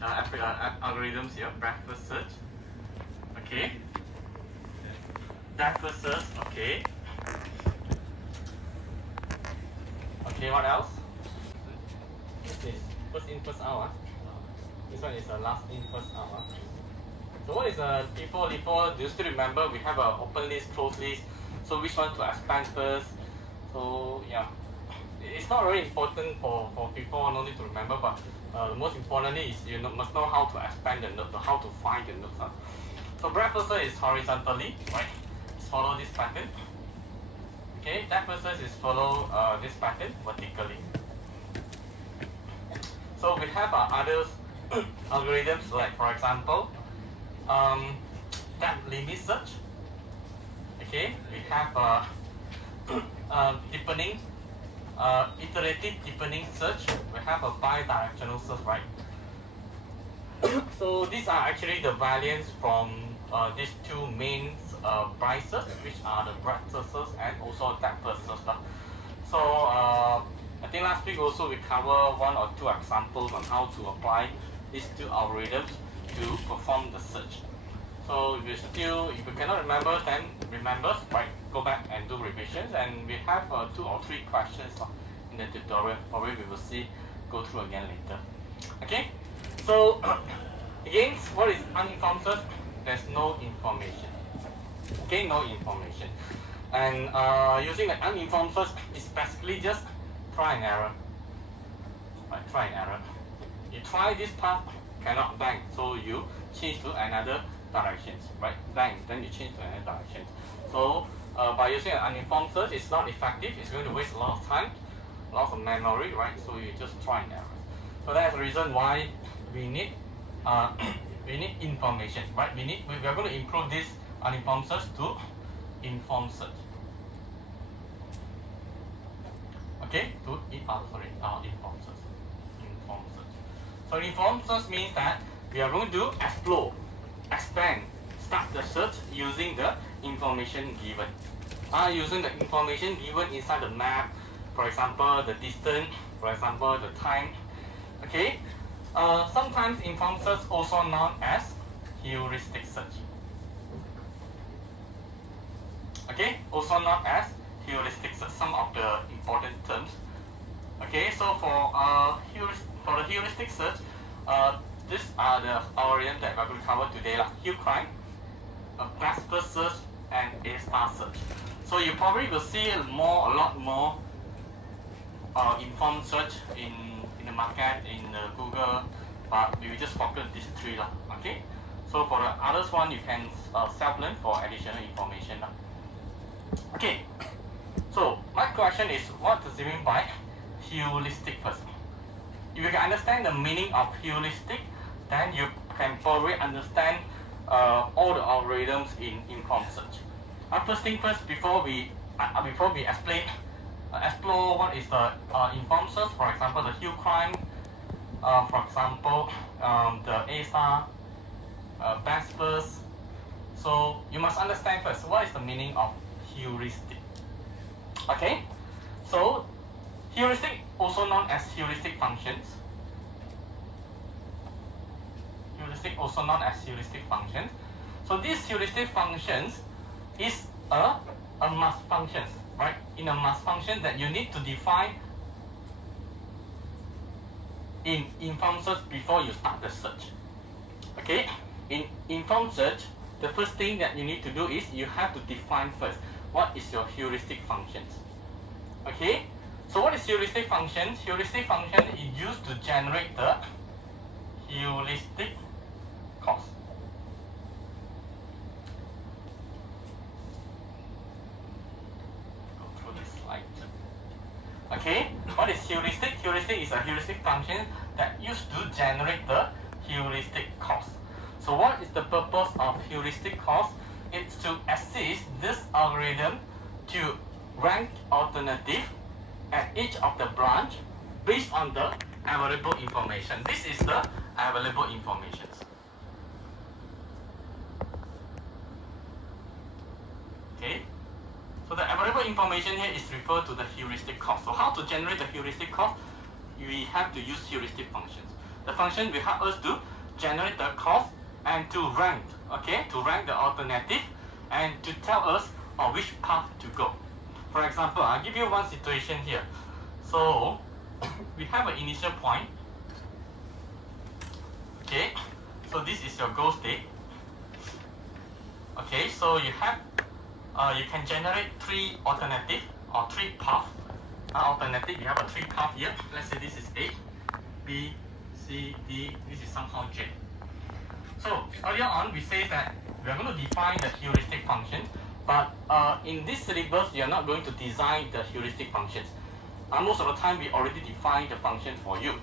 algorithms here. Breadth first search. Okay. Depth first search. Okay. Okay. What else? What's this? First in, first out. This one is last in, first out. So what is T4, L4? Do you still remember? We have an open list, closed list. So which one to expand first? So yeah, it's not very important for T4, no need to remember. But most importantly is you must know how to expand the node, how to find the nodes. So breadth first search is horizontally, right? It's follow this pattern. Okay, depth first search is follow this pattern vertically. So we have other algorithms, like for example, depth limit search. Okay, we have deepening, iterative deepening search. We have a bi-directional search, right? So these are actually the variants from these two main prices, which are the breadth search and also depth search. So I think last week also we covered one or two examples on how to apply these two algorithms to perform the search. So if you cannot remember, then remember, right? Go back and do revisions, and we have 2 or 3 questions in the tutorial. Probably we will see, go through again later. Okay. So again, what is uninformed search? There's no information. Okay, no information. And using the uninformed search is basically just try and error. Right, try and error. You try this path, cannot bang, so you change to another directions, right? Bang, then you change to another direction. So by using an uninformed search, it's not effective. It's going to waste a lot of time, lots of memory, right? So you just try and error. So that's the reason why we need we need information, right? We are going to improve this uninformed search to informed search. Okay, to informed search. Informed search. So informed search means that we are going to explore, expand, start the search using the information given. Using the information given inside the map, for example, the distance, for example, the time. Okay. Sometimes informed search also known as heuristic search. Okay, also known as heuristic search. Some of the important terms. Okay, so for the heuristic search, these are the algorithms that we're going to cover today, like Q-crime, best first search, and A-star search. So you probably will see a lot more informed search in the market, in Google, but we will just focus these 3 lah. Okay. So for the others one, you can self-learn for additional information lah. Okay. So my question is, what does it mean by heuristic first? If you can understand the meaning of heuristic, then you can probably understand all the algorithms in informed search. First thing first, before we explore what is the informed search, for example, the Q-crime, for example, the A-star, best first. So you must understand first, what is the meaning of heuristic? Okay, so heuristic, also known as heuristic functions. Heuristic, also known as heuristic functions. So these heuristic functions is a mass functions, right? In a mass function that you need to define in informed search before you start the search. Okay, in informed search, the first thing that you need to do is you have to define first what is your heuristic functions. Okay, so what is heuristic functions? Heuristic function is used to generate the heuristic cost. Go through this slide. Okay, what is heuristic? Heuristic is a heuristic function that used to generate the heuristic cost. So what is the purpose of heuristic cost? It's to assist this algorithm to rank alternative at each of the branch based on the available information. This is the available information. Okay, so the available information here is referred to the heuristic cost. So how to generate the heuristic cost? We have to use heuristic functions. The function will help us to generate the cost and to rank, okay, to rank the alternative and to tell us which path to go. For example, I'll give you one situation here. So we have an initial point. Okay, so this is your goal state. Okay, so you have you can generate three alternative or three paths. Alternative, you have a three path here. Let's say this is A, B, C, D. This is somehow J. So earlier on, we say that we are going to define the heuristic function, but in this syllabus, you are not going to design the heuristic functions. Most of the time, we already define the function for you.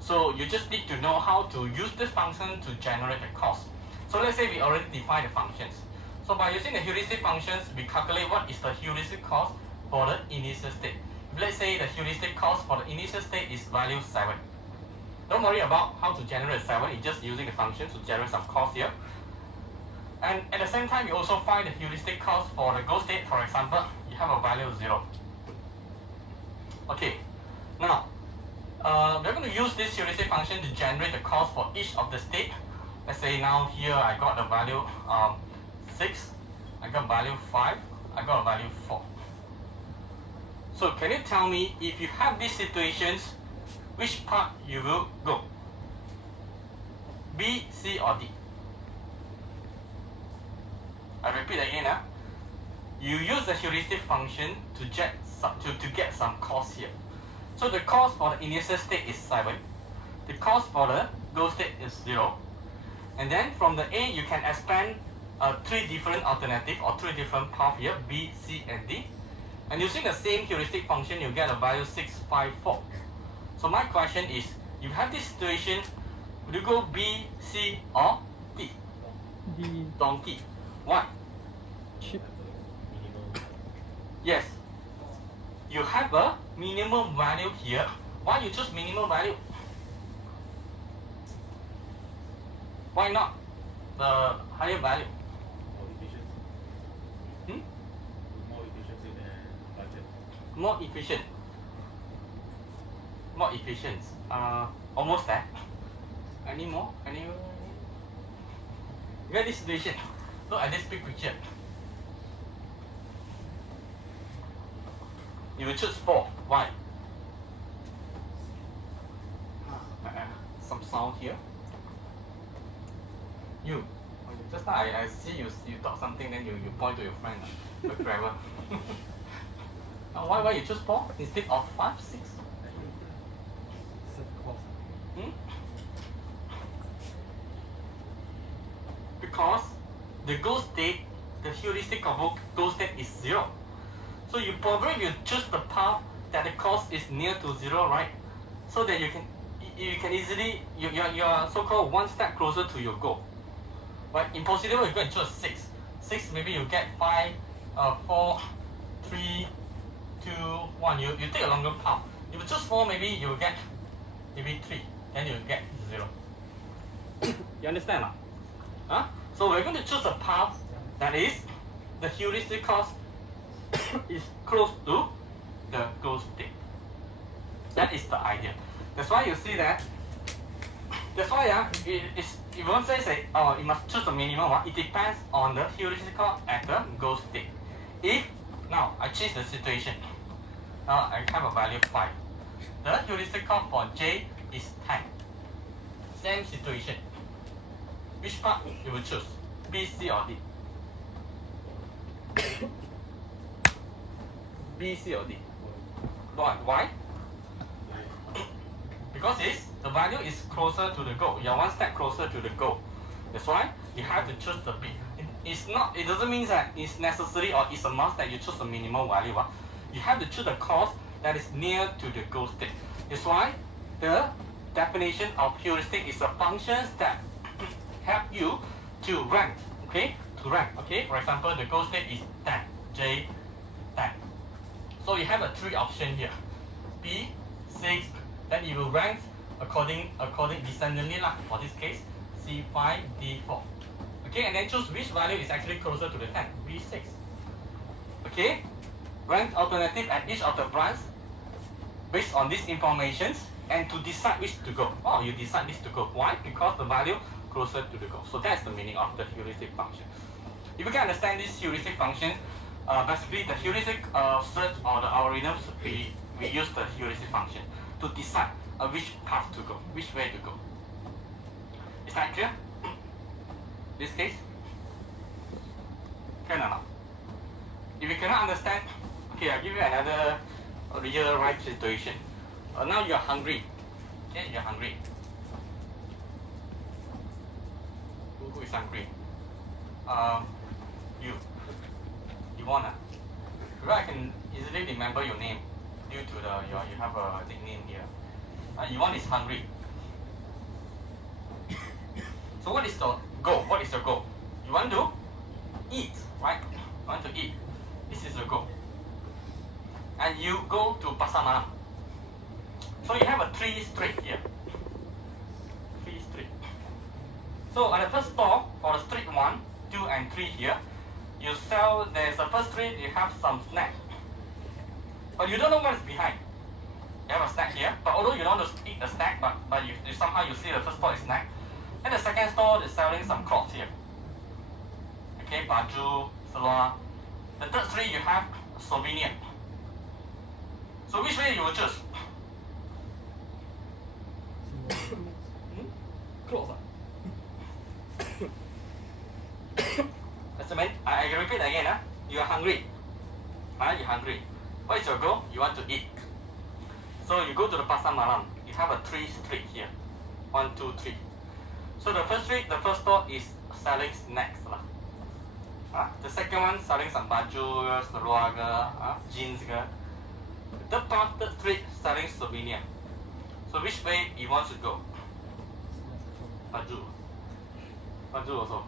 So you just need to know how to use this function to generate the cost. So let's say we already define the functions. So by using the heuristic functions, we calculate what is the heuristic cost for the initial state. Let's say the heuristic cost for the initial state is value 7. Don't worry about how to generate 7, it's just using the function to generate some cost here. And at the same time, you also find the heuristic cost for the goal state. For example, you have a value 0. Okay, now we're going to use this heuristic function to generate the cost for each of the state. Let's say now here I got the value 6, I got value 5, I got a value 4. So can you tell me, if you have these situations, which part you will go? B, C, or D? I repeat again. You use the heuristic function to get some cost here. So the cost for the initial state is 7. The cost for the goal state is 0. And then from the A, you can expand three different alternatives or three different paths here, B, C, and D. And using the same heuristic function, you get a value 6, 5, 4. So my question is, if you have this situation, would you go B, C, or D? D. Donkey. Why? Cheap. Yes. You have a minimum value here. Why you choose minimum value? Why not the higher value? More efficient. More efficient. Almost there. Any more? Any? Get this situation. Look at this big picture. You will choose 4. Why? Some sound here. You. Just now I see you talk something, then you point to your friend. Look clever. Why you choose 4 instead of 5, 6? Because the goal state, the heuristic of goal state is 0. So you probably will choose the path that the cost is near to 0, right? So that you can easily, you're so-called one step closer to your goal. But impossible, you go and choose 6. 6, maybe you get 5, 4, 3, 2, 1. You take a longer path. If you choose 4, maybe you will get maybe 3. Then you will get 0. You understand? Huh? So we're going to choose a path that is the heuristic cost is close to the goal state. That is the idea. That's why you see that. That's why you won't say oh, you must choose a minimum one. It depends on the heuristic cost at the goal state. If now I change the situation. Now I have a value 5. The heuristic cost for J is 10. Same situation. Which part you will choose? B, C, or D? B, C, or D? Why? Because the value is closer to the goal. You are one step closer to the goal. That's why you have to choose the B. It doesn't mean that it's necessary or it's a must that you choose a minimum value. You have to choose the cost that is near to the goal state. That's why the definition of heuristic is a function that help you to rank. Okay, to rank. Okay, for example, the goal state is 10, J 10. So you have a 3 option here. B 6. Then you will rank according descendingly lah. For this case, C5, D4. Okay, and then choose which value is actually closer to the 10. B6. Okay, rank alternative at each of the branch. Based on these informations, and to decide which to go. Oh, you decide this to go. Why? Because the value closer to the goal. So that's the meaning of the heuristic function. If you can understand this heuristic function, basically the heuristic search or the algorithms, we use the heuristic function to decide which path to go, which way to go. Is that clear? This case? Clear or not? If you cannot understand, okay, I'll give you another real life situation. Now you're hungry. Okay, you're hungry. Who is hungry? You. Yvonne. Because I can easily remember your name due to you have a nickname here. Yvonne is hungry. So what is the goal? What is your goal? You want to eat, right? You want to eat. This is the goal. And you go to Pasar Malam. So you have a 3 street here. 3 street. So on the first store, for the street 1, 2, and 3 here, you sell, there's a first street, you have some snack. But you don't know what is behind. You have a snack here, but although you don't want to eat the snack, but you somehow you see the first store is snack. And the second store is selling some clothes here. Okay, baju, seluar. The third street you have souvenir. So which way you will choose? Clothes. I repeat again. You are hungry. You're hungry. What is your goal? You want to eat. So you go to the Pasar Malam. You have a 3 street here. 1, 2, 3. So the first street, the first store is selling snacks. The second one selling some baju, seluar, jeans. The third street selling souvenir. So which way you want to go? Baju. Baju also.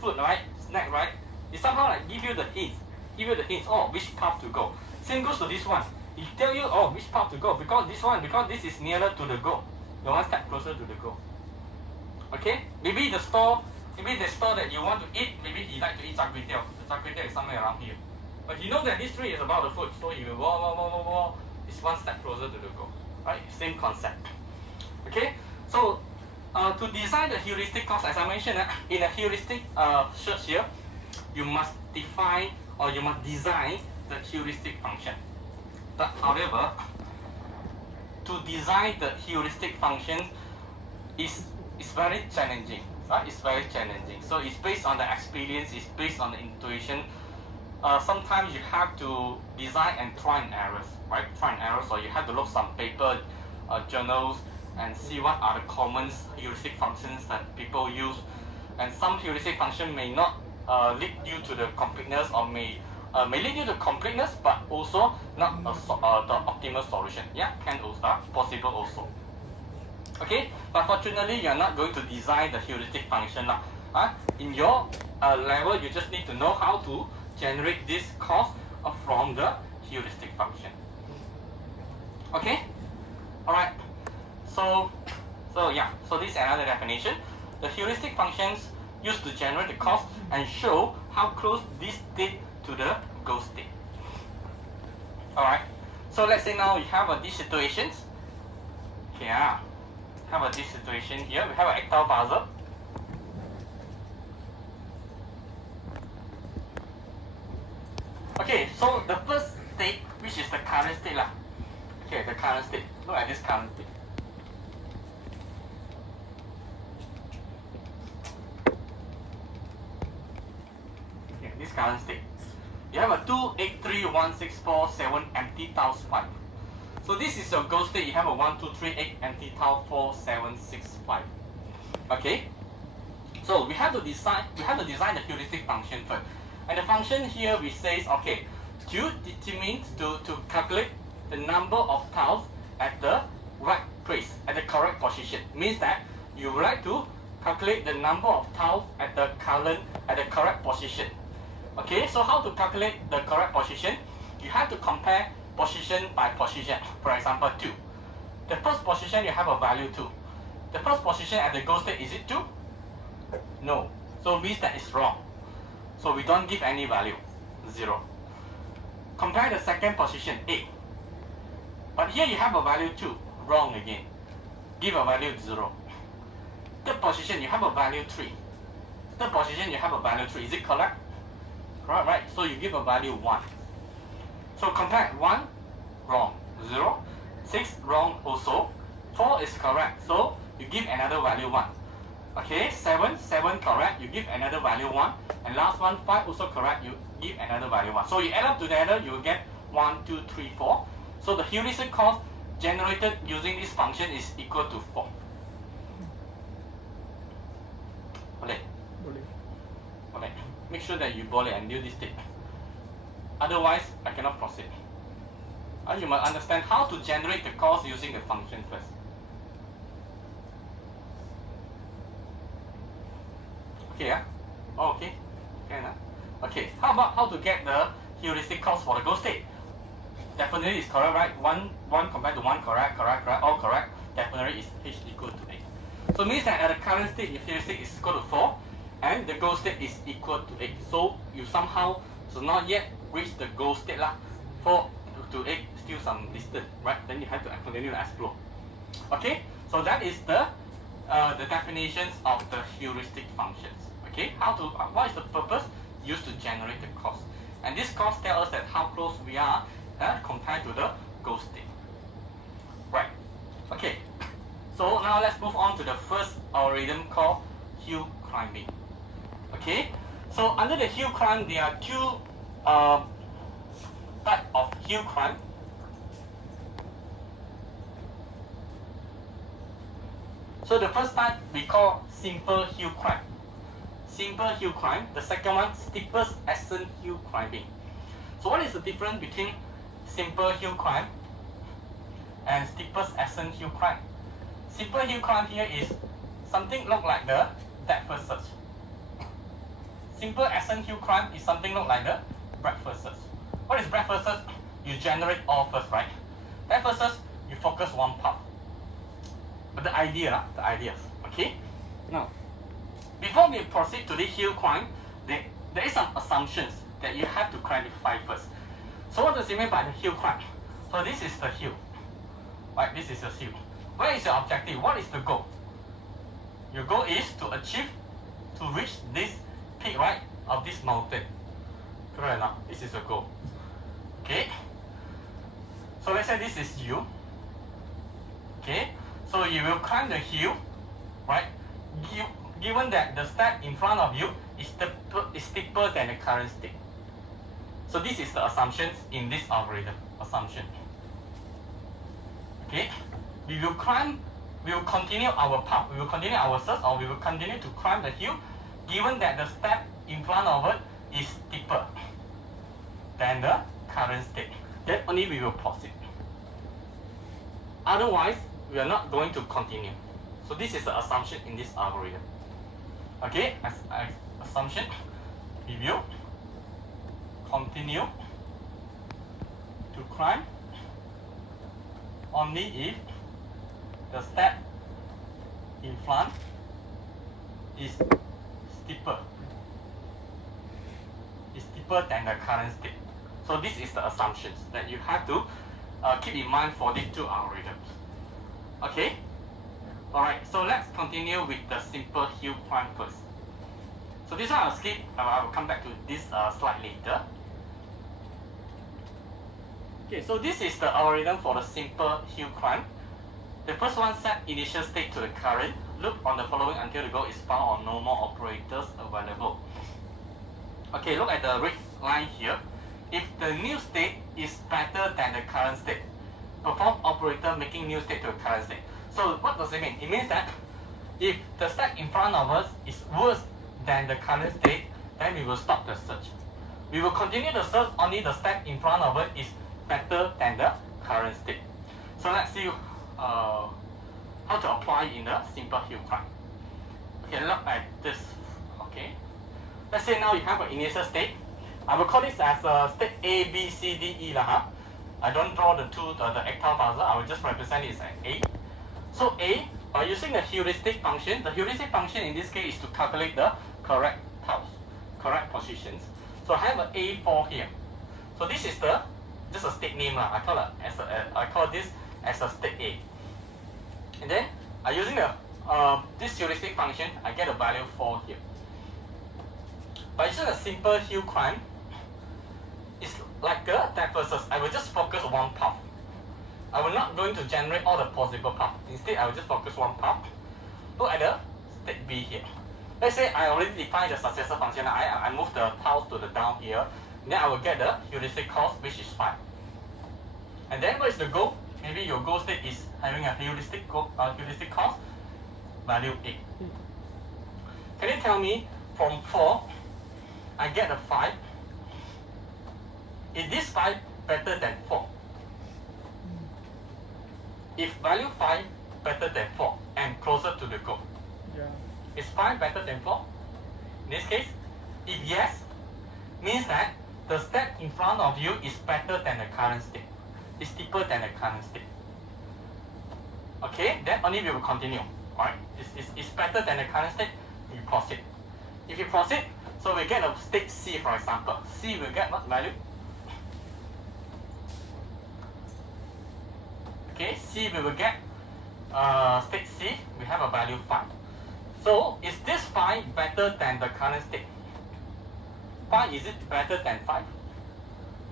Food, right? Snack, right? It somehow like give you the hints. Oh, which path to go. Same goes to this one. It tell you, oh, which path to go because this is nearer to the goal. You one step closer to the goal. Okay? Maybe the store that you want to eat, maybe you like to eat char kway teow. The char kway teow is somewhere around here. But you know that this tree is about the food, so you will it's one step closer to the goal. Right? Same concept. Okay? So to design the heuristic course, as I mentioned, in a heuristic search here, you must define or you must design the heuristic function. But however, to design the heuristic function is very challenging. Right? It's very challenging. So it's based on the experience, it's based on the intuition. Sometimes you have to design and try and errors, right? Try and errors, or you have to look some paper, journals, and see what are the common heuristic functions that people use. And some heuristic function may not lead you to the completeness, or may lead you to completeness, but also not the optimal solution. Yeah, can also possible also. Okay, but fortunately, you are not going to design the heuristic function. In your level, you just need to know how to generate this cost from the heuristic function. Okay, all right. So this is another definition. The heuristic functions used to generate the cost and show how close this state to the goal state. All right. So let's say now we have these situations. Here, have this situation here. We have an ectal puzzle. Okay, so the first state, which is the current state lah. Okay, the current state. Look at this current state. Okay, this current state. You have a 2, 8, 3, 1, 6, 4, 7 empty tiles 5. So this is your goal state. You have a 1, 2, 3, 8 empty tile 4, 7, 6, 5. Okay. So we have to design the heuristic function first. And the function here we says, okay, to determine to calculate the number of tiles at the right place, at the correct position. Means that you would like to calculate the number of tiles at the correct position. Okay, so how to calculate the correct position? You have to compare position by position. For example, 2. The first position you have a value 2. The first position at the goal state, is it 2? No. So means that it's wrong. So we don't give any value, 0. Compare the second position, 8. But here you have a value 2. Wrong again. Give a value 0. Third position, you have a value 3. Third position, you have a value 3. Is it correct? Correct, right? So you give a value 1. So compare 1, wrong. 0. 6, wrong also. 4 is correct. So you give another value 1. Okay, 7 correct. You give another value 1. And last one, 5 also correct. You give another value 1. So you add up together, you will get 1, 2, 3, 4. So the heuristic cost generated using this function is equal to 4. Boleh? Boleh. Make sure that you boleh and do this thing. Otherwise, I cannot proceed. You must understand how to generate the cost using the function first. Okay, oh, okay. Okay, how about how to get the heuristic cost for the goal state? Definitely is correct, right? 1 compared to 1, correct, all correct. Definitely is h equal to 8. So it means that at the current state, your heuristic is equal to 4, and the goal state is equal to 8. So you somehow not yet reach the goal state lah. 4 to 8, still some distance, right? Then you have to continue to explore. Okay, so that is the definitions of the heuristic functions. Okay, what is the purpose? Used to generate the cost, and this cost tells us that how close we are compared to the goal state. Right. Okay. So now let's move on to the first algorithm called hill climbing. Okay. So under the hill climb, there are two types of hill climb. So the first type we call simple hill climb. Simple hill climb. The second one, steepest ascent hill climbing. So what is the difference between simple hill climb and steepest ascent hill climb? Simple hill climb here is something look like the depth search. Simple ascent hill climb is something look like the breadth search. What is breadth search? You generate all first, right? Depth search, you focus one part. But the ideas, okay? Now, before we proceed to the hill climb, there is some assumptions that you have to clarify first. So what does it mean by the hill climb? So this is the hill, right? This is the hill. Where is your objective? What is the goal? Your goal is to reach this peak, right, of this mountain. Correct enough. This is the goal. Okay. So let's say this is you. Okay. So you will climb the hill, right? Given that the step in front of you is steeper than the current state. So this is the assumptions in this algorithm. Assumption. Okay. We will continue our path. We will continue our search, or we will continue to climb the hill, given that the step in front of it is steeper than the current state. Then only we will proceed. Otherwise, we are not going to continue. So this is the assumption in this algorithm. Okay, as assumption, we will continue to climb only if the step in front is steeper than the current state. So this is the assumptions that you have to keep in mind for these two algorithms. Okay. Alright, so let's continue with the simple hill climb first. So this one I'll skip. I will come back to this slide later. Okay, so this is the algorithm for the simple hill climb. The first one, set initial state to the current. Loop on the following until the goal is found or no more operators available. Okay, look at the red line here. If the new state is better than the current state, perform operator making new state to the current state. So what does it mean? It means that if the step in front of us is worse than the current state, then we will stop the search. We will continue the search only the step in front of it is better than the current state. So let's see how to apply in the simple hill climb. Okay, look at this. Okay, let's say now you have an initial state. I will call this as state A, B, C, D, E lah. I don't draw the octal puzzle. I will just represent it as A. So A, by using the heuristic function in this case is to calculate the correct paths, correct positions. So I have an A4 here. So this is the just a state name lah. I call this as a state A. And then using this heuristic function, I get a value 4 here. By using a simple hill climb, it's like a diaphysis. I will just focus one path. I will not going to generate all the possible paths. Instead, I will just focus one path. Look at the state B here. Let's say I already defined the successor function. I move the tiles to the down here. Then I will get the heuristic cost, which is 5. And then what is the goal? Maybe your goal state is having a heuristic cost value 8. Can you tell me from 4, I get a 5. Is this 5 better than 4? If value 5 better than 4 and closer to the goal, Yeah. is 5 better than 4? In this case, if yes, means that the step in front of you is better than the current state. It's steeper than the current state. Okay, then only we will continue. Alright, it's better than the current state, we proceed. If you proceed, so we get a state C, for example. C will get what value? Okay, C we will get state C, we have a value 5. So is this 5 better than the current state? 5, is it better than 5?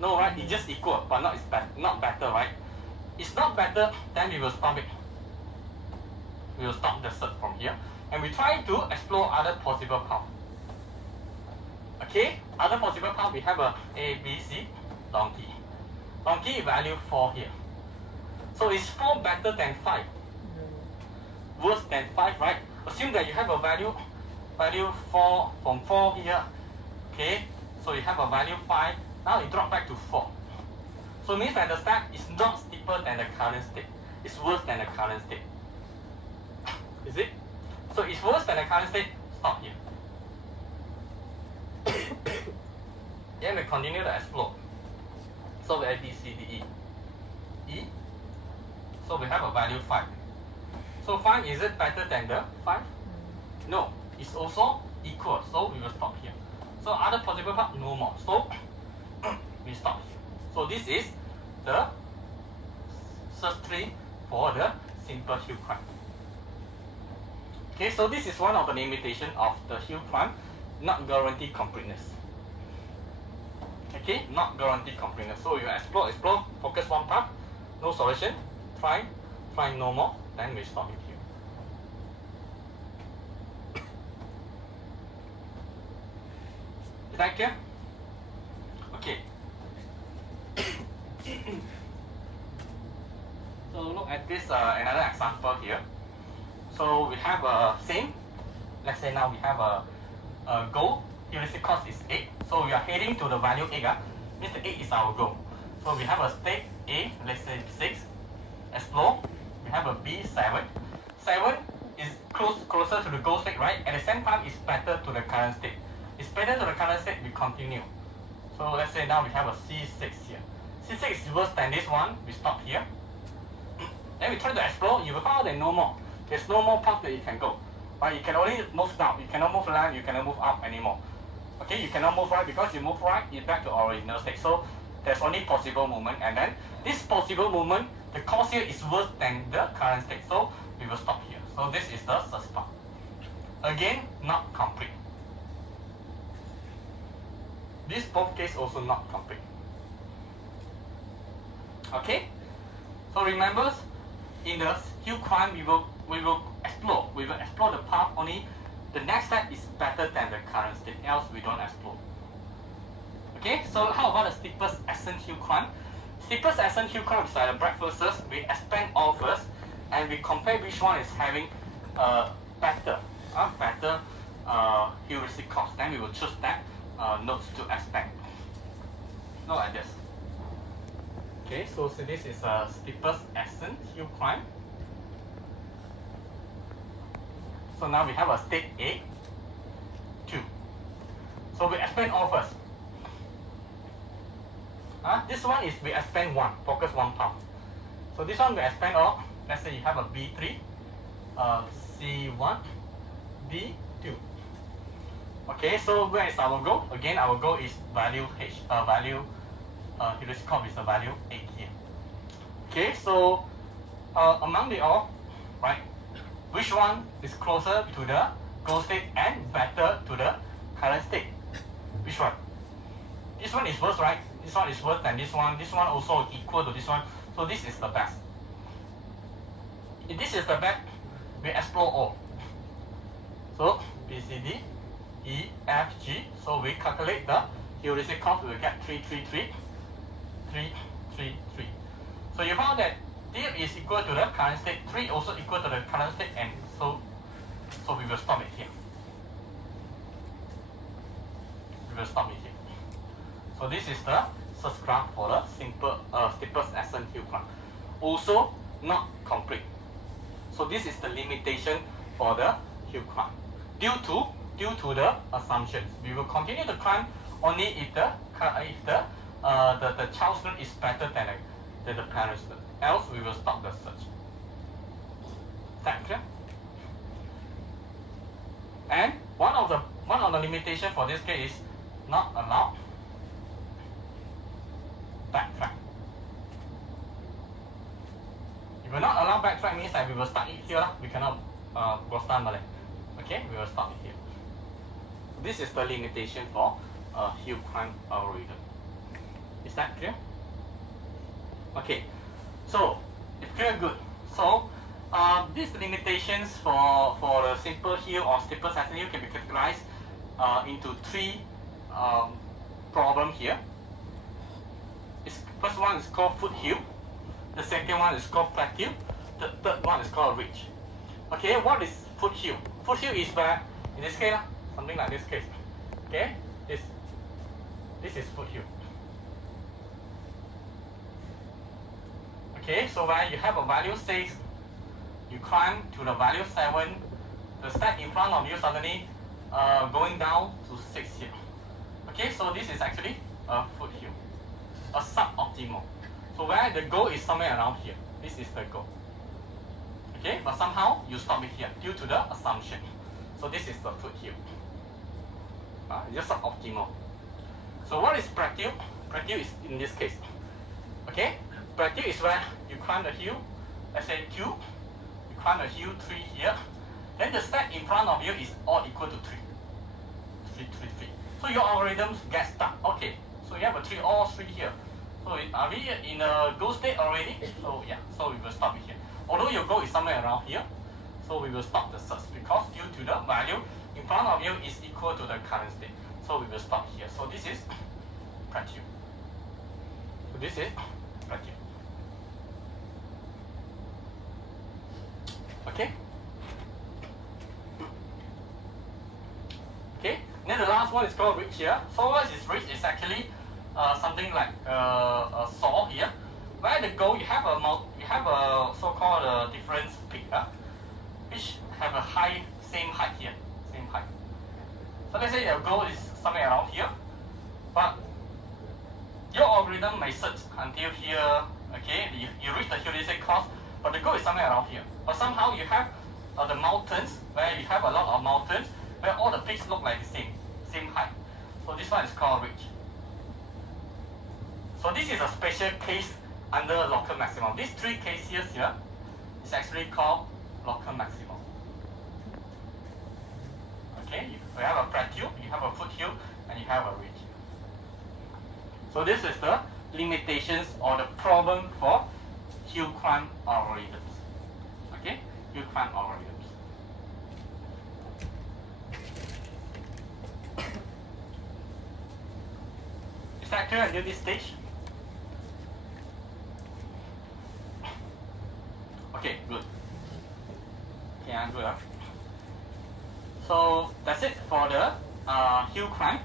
No, right? It's just equal, but not better, right? It's not better, then we will stop it. We will stop the search from here. And we try to explore other possible paths. Okay, other possible paths, we have a B, C, long T. Long T value 4 here. So is 4 better than 5? Worse than 5, right? Assume that you have a value 4 from 4 here. Okay, so you have a value 5. Now it drop back to 4. So it means that the step is not steeper than the current state. It's worse than the current state. Is it? So it's worse than the current state. Stop here. Then we continue to explore. So we have B, C, D, E. E. So we have a value 5. So 5, is it better than the 5? No, it's also equal. So we will stop here. So other possible part, no more. So we stop here. So this is the search tree for the simple hill climb. Okay, so this is one of the limitation of the hill climb, not guarantee completeness. Okay, not guarantee completeness. So you explore, focus one part, no solution, try no more, then we stop it here. Is that clear? Okay. So look at this another example here. So we have a same. Let's say now we have a goal. Heuristic cost is 8. So we are heading to the value 8. Means the 8 is our goal. So we have a state A, let's say 6. Explore. We have a B 7. 7 is closer to the goal state, right? At the same time, it's better to the current state. It's better to the current state, we continue. So let's say now we have a C6 here. C6 is worse than this one, we stop here. Then we try to explore, you will find that no more. There's no more path that you can go. But you can only move down, you cannot move left, you cannot move up anymore. Okay, you cannot move right because you move right, it's back to original state. So there's only possible movement, and then this possible movement, the cost here is worse than the current state. So we will stop here. So this is the search path. Again, not complete. This both case also not complete. Okay? So remember, in the hill climb, we will explore. We will explore the path only. The next step is better than the current state, else we don't explore. Okay, so how about the steepest ascent hill climb? Steepest ascent hill climb is like a breadth first. We expand all first, and we compare which one is having better heuristic cost. Then we will choose that nodes to expand. Look at this. Okay, so this is a steepest ascent hill climb. So now we have a state A, 2. So we expand all first. This one is we expand 1, focus 1 path. So this one we expand all. Let's say you have a B3, C1, D2. Okay, so where is our goal? Again, our goal is value heuristic curve is the value 8 here. Okay, so among the all, right, which one is closer to the goal state and better to the current state? Which one? This one is worse, right? This one is worse than this one. This one also equal to this one. So this is the best. If this is the best, we explore all. So B, C, D, E, F, G. So we calculate the heuristic curve. We will get 3, 3, 3, 3, 3, 3. So you found that D is equal to the current state. 3 also equal to the current state, and so we will stop it here. We will stop it here. So this is the search graph for the simple steepest ascent hill climb. Also not complete. So this is the limitation for the hill climb. Due to the assumptions, we will continue to climb only if the child student is better than the parent student. Else we will stop the search. Is that clear? And one of the limitation for this case is not allowed backtrack. If we not allow backtrack means that we will start it here. We cannot go start Malay. Okay, we will stop it here. This is the limitation for hill climb algorithm. Is that clear? Okay, so it's clear, good. So these limitations for the simple hill or steepest ascent hill can be categorized into 3 problems here. First one is called foothill. The second one is called plateau. The third one is called ridge. Okay, what is foothill? Foothill is where, in this case, something like this case. Okay, this is foothill. Okay, so where you have a value 6, you climb to the value 7, the step in front of you suddenly going down to 6 here. Okay, so this is actually a foothill, a suboptimal. So where the goal is somewhere around here. This is the goal. Okay, but somehow you stop it here due to the assumption. So this is the foothill. Just suboptimal. So what is plateau? Plateau is in this case. Okay, plateau is where you climb the hill, let's say 2, you climb the hill 3 here, then the step in front of you is all equal to 3. 3, 3, 3. So your algorithms get stuck. Okay, so you have a 3, all 3 here. So are we in a goal state already? So yeah, so we will stop it here. Although your goal is somewhere around here, so we will stop the search because due to the value in front of you is equal to the current state. So we will stop here. So this is plateau. So this is plateau. Okay. Okay. Then the last one is called ridge here. So what is ridge? Is actually something like a saw here, where the goal you have a so-called difference peak, which have a same height here, same height. So let's say your goal is somewhere around here, but your algorithm may search until here. Okay, you reach the heuristic cost, but the goal is somewhere around here. But somehow you have the mountains, where you have a lot of mountains, where all the peaks look like the same height. So this one is called ridge. So this is a special case under local maximum. These 3 cases here is actually called local maximum. Okay, you have a plateau, you have a foothill, and you have a ridge. So this is the limitations or the problem for hill climb algorithms. Okay, hill climb algorithms. Is that clear until this stage? Okay, good. Okay, I'm good. So that's it for the hill climb.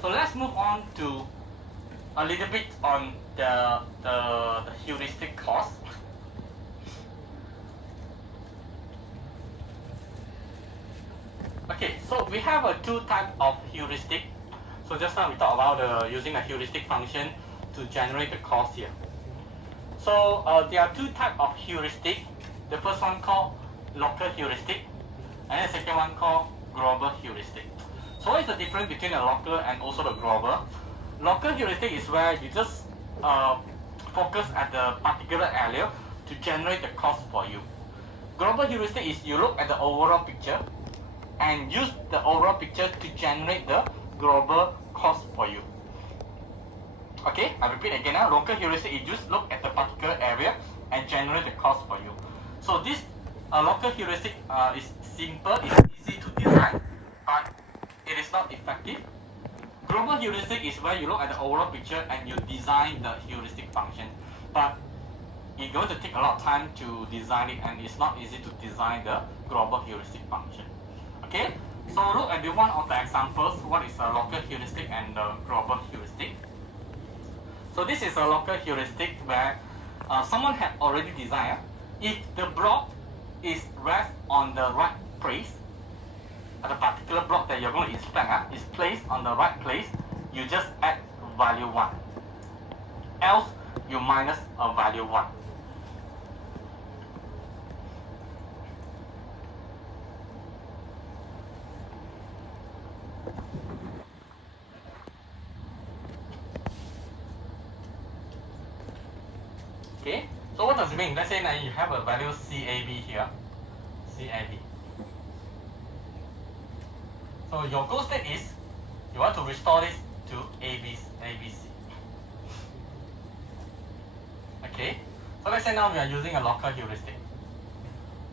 So let's move on to a little bit on the heuristic cost. Okay, so we have 2 types of heuristic. So just now we talked about using a heuristic function to generate the cost here. So there are 2 types of heuristic. The first one called local heuristic, and the second one called global heuristic. So what is the difference between a local and also the global? Local heuristic is where you just focus at the particular area to generate the cost for you. Global heuristic is you look at the overall picture and use the overall picture to generate the global cost for you. Okay, I repeat again. Local heuristic is just look at the particular area and generate the cost for you. So this local heuristic is simple, it's easy to design, but it is not effective. Global heuristic is where you look at the overall picture and you design the heuristic function, but it's going to take a lot of time to design it, and it's not easy to design the global heuristic function. Okay, so look at the one of the examples. What is a local heuristic and the global heuristic? So this is a local heuristic where someone had already designed. If the block is rest on the right place, the particular block that you're going to inspect is placed on the right place, you just add value 1. Else, you minus a value 1. Okay, so what does it mean? Let's say that you have a value CAB here, CAB. So your goal state is you want to restore this to ABC. Okay, so let's say now we are using a local heuristic.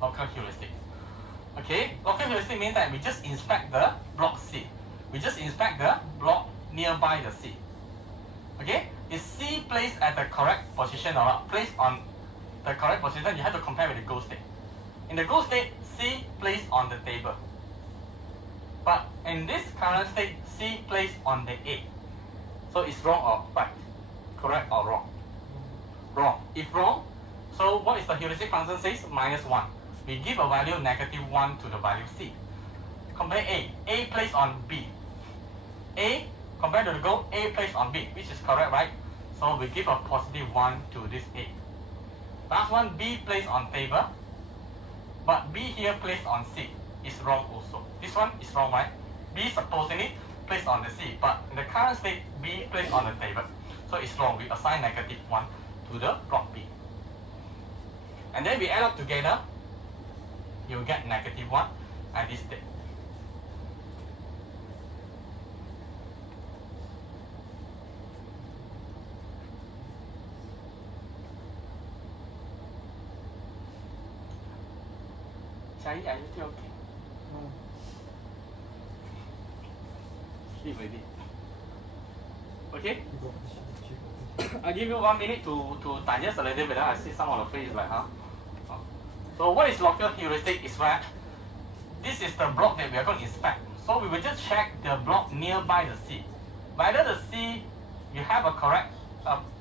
Local heuristic. Okay, local heuristic means that we just inspect the block C. We just inspect the block nearby the C. Okay, is C placed at the correct position or not? Placed on the correct position, you have to compare with the goal state. In the goal state, C placed on the table. But in this current state, C placed on the A. So it's wrong or right? Correct or wrong? Wrong. If wrong, so what is the heuristic function says? Minus 1. We give a value negative 1 to the value C. Compare A. A placed on B. A compared to the goal, A placed on B, which is correct, right? So we give a positive 1 to this A. Last one, B placed on table. But B here placed on C is wrong also. This one is wrong, right? B supposedly placed on the C, but in the current state, B placed on the table. So it's wrong. We assign negative 1 to the block B. And then we add up together, you get negative 1 at this state. Chai, are you still okay? No. Sleep already. Okay? I give you 1 minute to digest a little bit. I see some of the face like, huh? So what is local heuristic is where this is the block that we are going to inspect. So we will just check the block nearby the C. Whether the C, you have a correct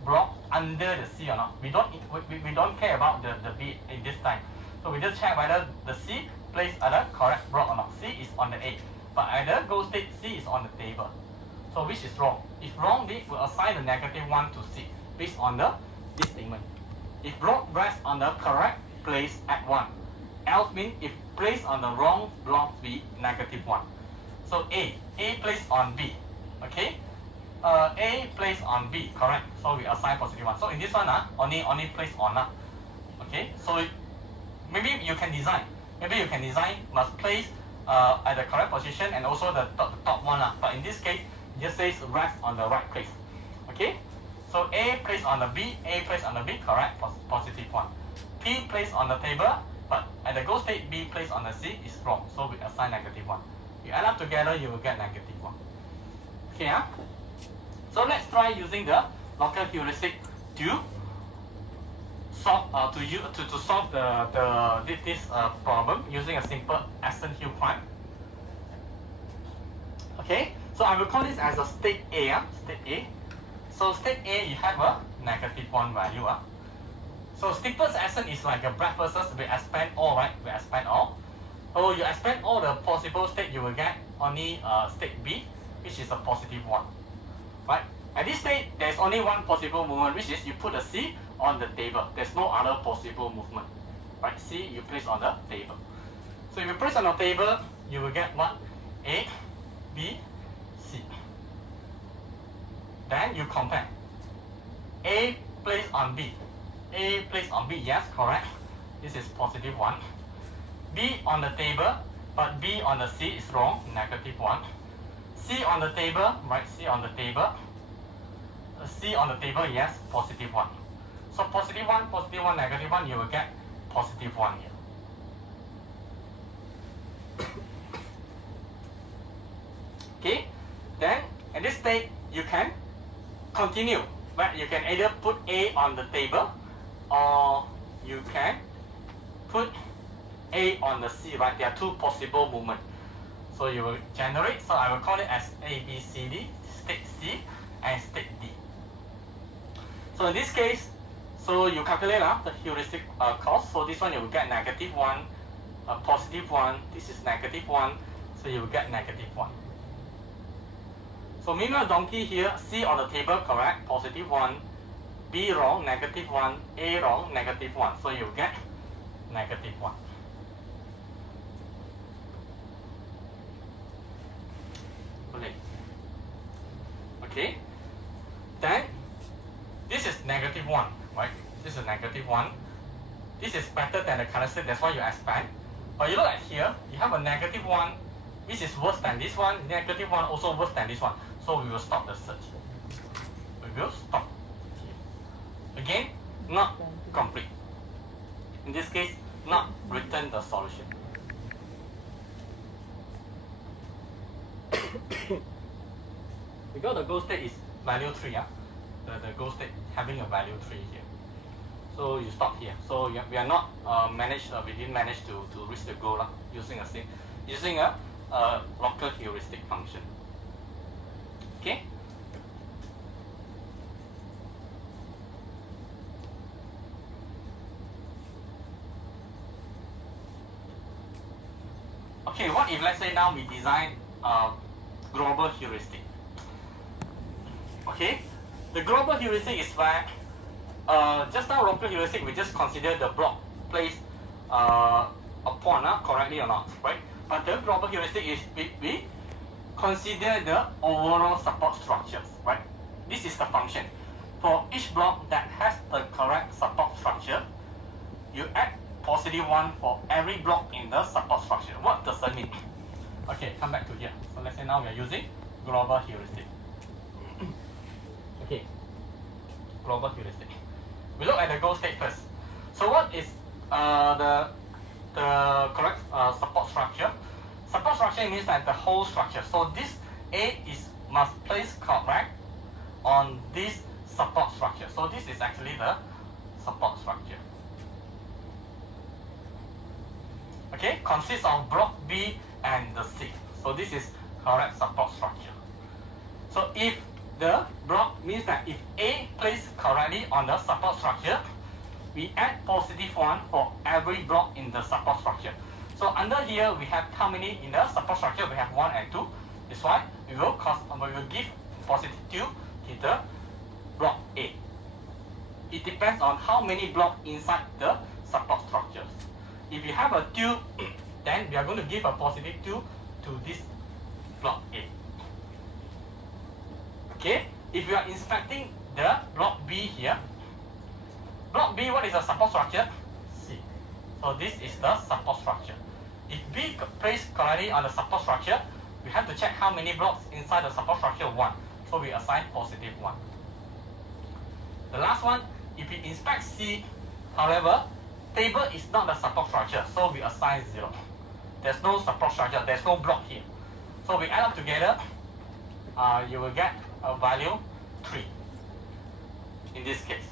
block under the C or not. We don't care about the B in this time. So we just check whether the C placed at the correct block or not. C is on the A, but either goal state C is on the table. So which is wrong? If wrong, we will assign the negative 1 to C based on this statement. If block rests on the correct place at 1, else means if placed on the wrong block, be negative 1. So A placed on B, okay? A placed on B, correct? So we assign positive 1. So in this one, only placed on okay? So maybe you can design. Maybe you can design must place at the correct position and also the top one. But in this case, it just says rest on the right place. Okay? So A placed on the B, A placed on the B, correct? Positive 1. P placed on the table, but at the goal state, B placed on the C is wrong. So we assign negative 1. You add up together, you will get negative 1. Okay, So let's try using the local heuristic to solve to solve this problem using a simple Aston Hill prime. Okay, so I will call this as a state A. State A. So state A, you have a negative 1 value. So steepest ascent is like a breadth versus we expand all, right? We expand all. So you expand all the possible state, you will get only state B, which is a positive 1, right? At this state, there's only one possible movement, which is you put a C on the table. There's no other possible movement, right? C you place on the table. So if you place on the table, you will get what? A, B, C. Then you compare. A placed on B. A placed on B, yes, correct. This is positive 1. B on the table, but B on the C is wrong, negative 1. C on the table, right, C on the table. C on the table, yes, positive 1. So positive 1, negative 1, you will get positive 1 here. Okay, then at this stage, you can continue. But you can either put A on the table, or you can put A on the C, right? There are two possible movements. So you will generate, so I will call it as A, B, C, D, state C, and state D. So in this case, so you calculate the heuristic cost. So this one you will get negative 1, positive 1, this is negative 1, so you will get negative 1. So meanwhile donkey here, C on the table, correct, positive 1, B wrong, negative 1, A wrong, negative 1. So you get negative 1. Okay. Then this is negative 1, right? This is negative 1. This is better than the current state, that's why you expand. But you look at here, you have a negative 1, which is worse than this one, negative 1 also worse than this one. So we will stop the search. We will stop. Again, not complete. In this case, not return the solution. Because the goal state is value 3, the goal state having a value 3 here. So you stop here. So we are not we didn't manage to reach the goal using a local heuristic function. Okay. Okay, what if let's say now we design a global heuristic? Okay, the global heuristic is where just now local heuristic we just consider the block placed upon correctly or not, right? But the global heuristic is we consider the overall support structures, right? This is the function. For each block that has the correct support structure, you add positive 1 for every block in the support structure. What does that mean? Okay, come back to here. So let's say now we are using global heuristic. Okay, global heuristic. We look at the goal state first. So what is the correct support structure? Support structure means that the whole structure. So this A must place correct on this support structure. So this is actually the support structure. Okay, consists of block B and the C. So this is correct support structure. So if the block means that if A placed correctly on the support structure, we add positive 1 for every block in the support structure. So under here we have how many in the support structure? We have 1 and 2. That's why we will give positive 2 to the block A. It depends on how many blocks inside the support structures. If you have a 2, then we are going to give a positive 2 to this block A. Okay, if you are inspecting the block B here, block B, what is the support structure? C. So this is the support structure. If B placed correctly on the support structure, we have to check how many blocks inside the support structure, 1. So we assign positive 1. The last one, if we inspect C, however, table is not the support structure, so we assign 0. There's no support structure, there's no block here. So we add up together, you will get a value 3 in this case.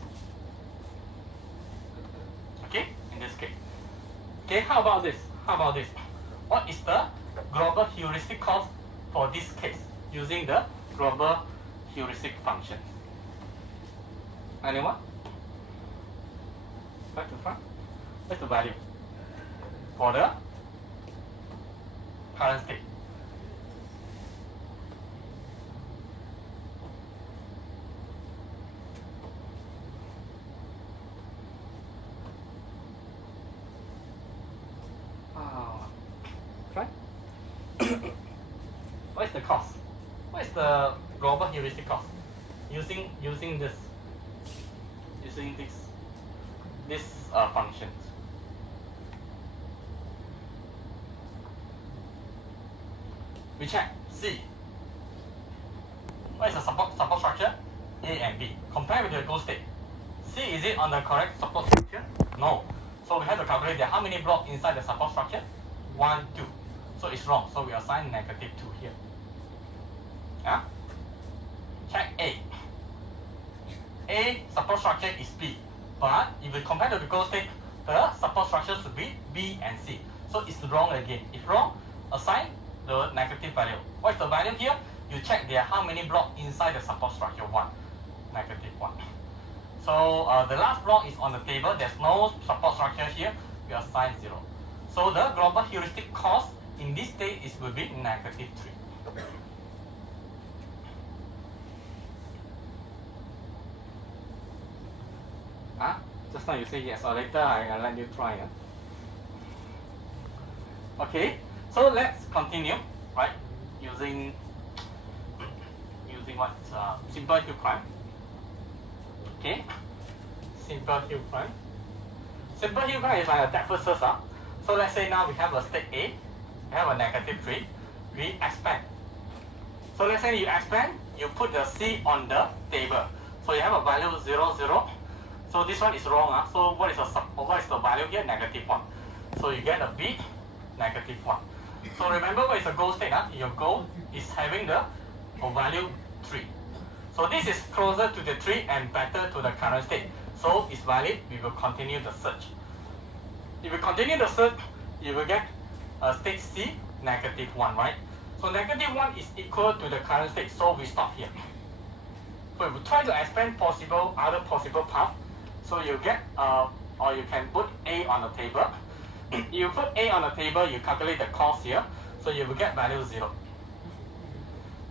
Okay, in this case. Okay, how about this? What is the global heuristic cost for this case using the global heuristic function? Anyone? Back to front. What's the value for the current state? Right? What is the cost? What is the global heuristic cost using this? using this function. We check C. What is the support structure? A and B. Compare with the goal state. C, is it on the correct support structure? No. So we have to calculate how many blocks inside the support structure? 1, 2. So it's wrong. So we assign -2 here. Yeah? Check A. A support structure is B. But if we compare to the goal state, the support structure should be B and C. So it's wrong again. If wrong, assign the negative value. What is the value here? You check there how many blocks inside the support structure. 1. -1. So the last block is on the table. There's no support structure here. We assign 0. So the global heuristic cost in this state will be -3. Huh? Just now you say yes, or later I let you try. Okay, so let's continue, right? Using what? Simple hill climb. Okay, simple hill climb. Simple hill climb is like a depth first. So let's say now we have a state A, we have a -3, we expand. So let's say you expand, you put the C on the table. So you have a value 0, 0. So this one is wrong. So what is the value here? -1. So you get a B, -1. So remember what is the goal state? Your goal is having the value 3. So this is closer to the 3 and better to the current state. So it's valid. We will continue the search. If you continue the search, you will get state C, -1, right? So -1 is equal to the current state. So we stop here. So if we try to expand other possible path, so you get or you can put A on the table. You put A on the table, you calculate the cost here, so you will get value 0.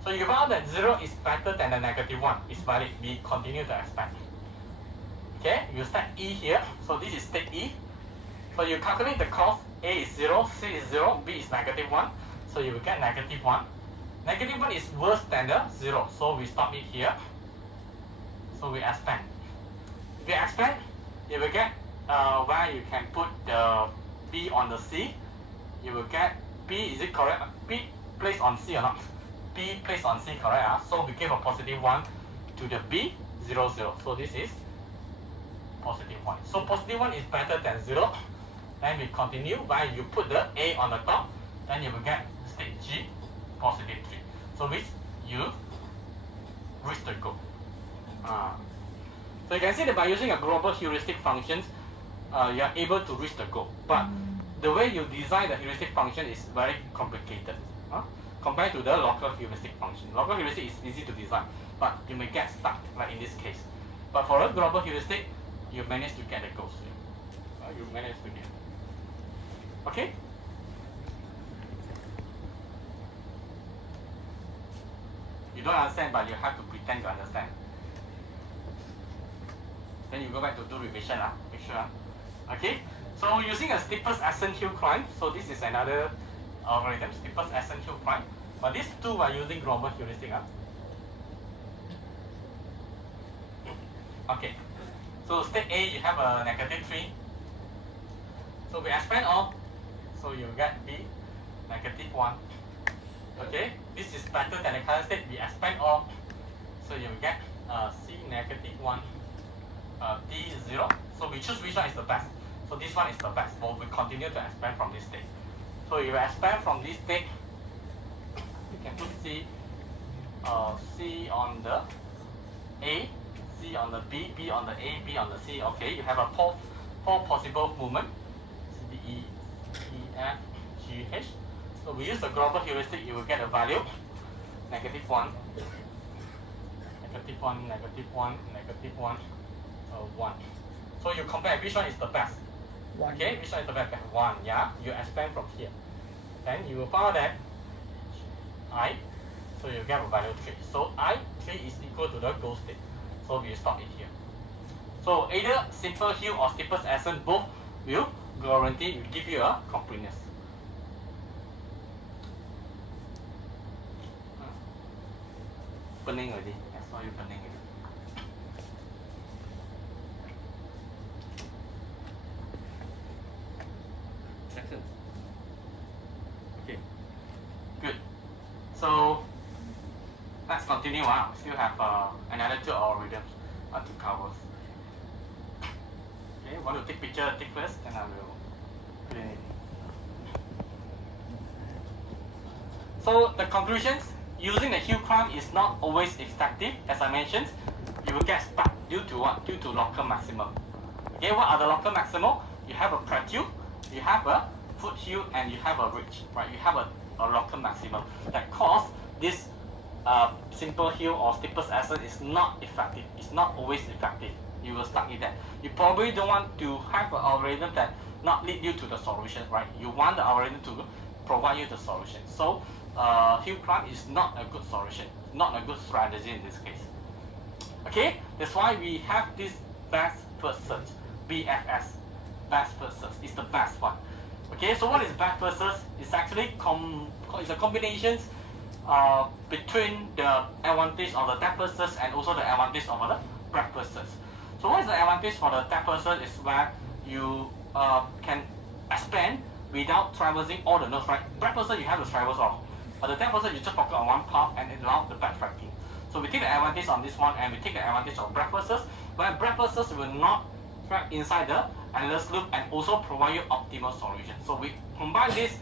So you found that 0 is better than the -1. It's valid. We continue to expand. Okay, you start E here. So this is state E. So you calculate the cost. A is 0, C is 0, B is -1. So you will get -1. -1 is worse than the 0. So we stop it here. So we expand. If you expand, you will get where you can put the B on the C. You will get B, is it correct? B placed on C or not? B placed on C, correct? So we give a +1 to the B, 0, 0. So this is +1. So +1 is better than 0. Then we continue where you put the A on the top. Then you will get state G, +3. So which you reach the goal. So you can see that by using a global heuristic functions, you are able to reach the goal. But the way you design the heuristic function is very complicated compared to the local heuristic function. Local heuristic is easy to design, but you may get stuck, like in this case. But for a global heuristic, you manage to get the goals. You manage to get. Okay. You don't understand, but you have to pretend to understand. Then you go back to do revision. Make sure. Okay. So using a steepest ascent hill climb. So this is another algorithm, steepest ascent hill climb. But these two are using global heuristic. Okay. So state A, you have a -3. So we expand all. So you get B, -1. Okay. This is better than the current state. We expand all. So you get C, -1. D is 0. So we choose which one is the best. So this one is the best. So we continue to expand from this state. So if you expand from this state, you can put C on the A, C on the B, B on the A, B on the C. Okay, you have a four possible movement. C, D, E, F, G, H. So we use the global heuristic. You will get a value -1, -1, -1, 1. So you compare which one is the best. Okay, which one is the best? 1, yeah. You expand from here. Then you will find that I, so you get a value 3. So I3 is equal to the goal state. So we stop it here. So either simple hill or steepest ascent, both will give you a completeness. Burning already. I saw you burning already. Good. So let's continue. We still have another two algorithms to cover. Okay, want to take picture, take first, then I will put it in. So the conclusions, using the hue clamp is not always effective. As I mentioned, you will get stuck due to what? Due to local maximum. Okay, what are the local maximum? You have a plateau, you have a foothill, and you have a ridge, right? You have a local maximum that cause this simple hill or steepest ascent is not effective. It's not always effective. You will stuck in that. You probably don't want to have an algorithm that not lead you to the solution, right? You want the algorithm to provide you the solution. So hill climb is not a good solution, not a good strategy in this case. Okay, that's why we have this best first search, BFS, best first search is the best one. Okay, so what is best first search? It's actually it's a combination between the advantage of the depth first search and also the advantage of the breadth first search. So what is the advantage for the depth first search is where you can expand without traversing all the nodes, right? Breadth first search you have to traverse all. But the depth first search you just focus on one path and it allows the backtracking. So we take the advantage on this one and we take the advantage of breadth first search, where breadth first search will not track inside the endless loop and also provide you optimal solution. So we combine this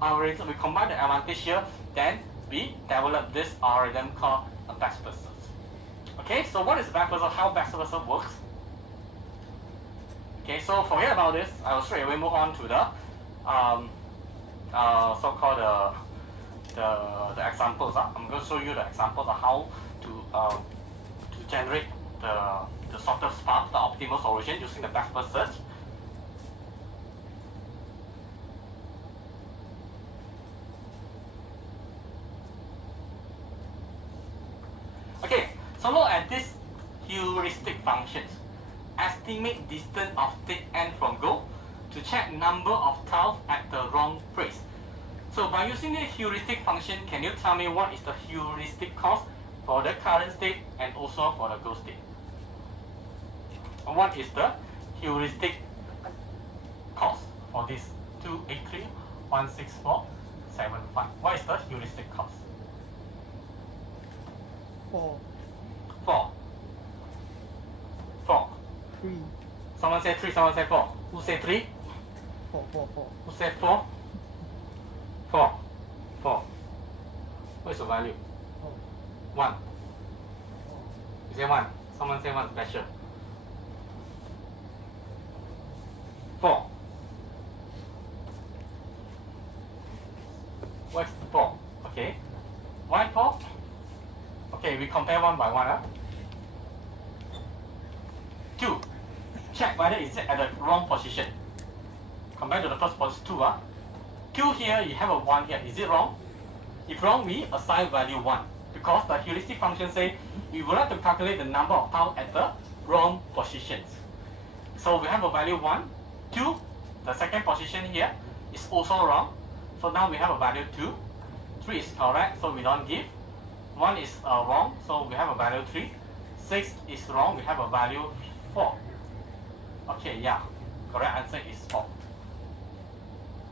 algorithm, we combine the advantage here, then we develop this algorithm called a best first search. Okay, so what is best first search? How best first search works? Okay, so forget about this. I will straight away move on to the so-called the examples. I'm going to show you the examples of how to generate the shortest path, the optimal solution using the best first search. Okay, so look at this heuristic functions. Estimate distance of state n from goal to check number of tiles at the wrong place. So by using the heuristic function, can you tell me what is the heuristic cost for the current state and also for the goal state? What is the heuristic cost for this 283, 164, 75? What is the heuristic cost? 4, 4. 4. 3, Someone said 3, someone said 4. Who said 3? 4, 4, 4. Who said 4? 4. 4. What is the value? 1. You say 1. Someone say 1 special. 4. What's 4? Okay. Why 4? Okay, we compare one by one. 2. Check whether it's at the wrong position. Compared to the first position, 2. 2 here, you have a 1 here. Is it wrong? If wrong, we assign value 1. Because the heuristic function says we would like to calculate the number of tiles at the wrong positions. So we have a value 1. 2, the second position here is also wrong. So now we have a value 2. 3 is correct, so we don't give. 1 is wrong, so we have a value 3. 6 is wrong, we have a value 4. Okay, yeah, correct answer is 4.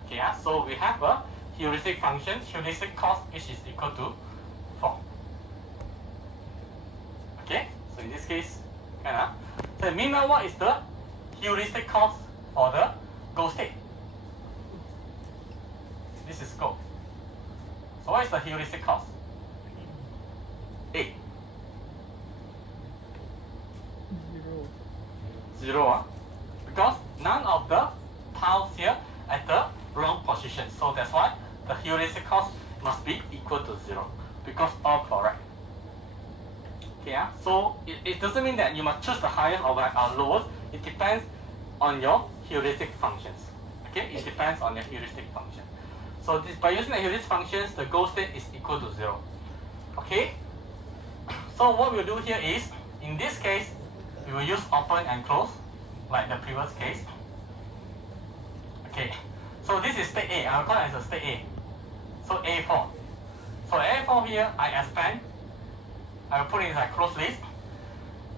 Okay, so we have a heuristic function, heuristic cost, which is equal to 4. Okay, so in this case, so meanwhile, what is the heuristic cost for the goal state? This is goal. So what is the heuristic cost? 8. 0. 0, because none of the tiles here at the wrong position. So that's why the heuristic cost must be equal to 0, because all correct. Okay, so it doesn't mean that you must choose the highest or lowest. It depends on your heuristic functions. Okay, it depends on your heuristic function. So by using the heuristic functions, the goal state is equal to 0. Okay. So what we'll do here is, in this case, we will use open and close, like the previous case. Okay, so this is state A. I will call it as a state A. So A4. So A4 here, I expand. I will put it inside closed list.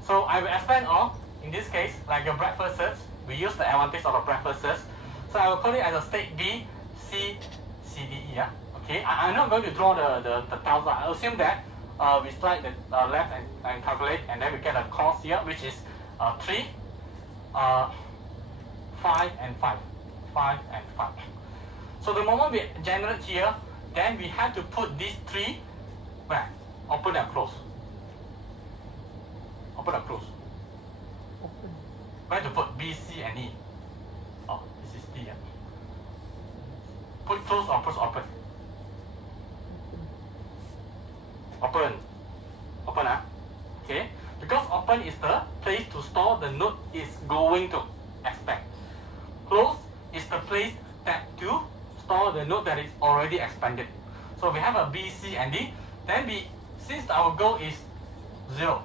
So I will expand all. In this case, like your breadth first search, we use the advantage of the breadth first search. So I will call it as a state B, C, C, D, E. Okay, I'm not going to draw the tiles. I assume that we slide the left and calculate, and then we get a cost here, which is 3, 5, and 5. 5 and 5. So the moment we generate here, then we have to put these 3 where? Open and close. Open and close. Open. Where to put B, C, and E? Oh, this is D. Put close or push open? Open. Open, okay? Because open is the place to store the node is going to expand. Close is the place that to store the node that is already expanded. So we have a B, C, and D. Then since our goal is 0,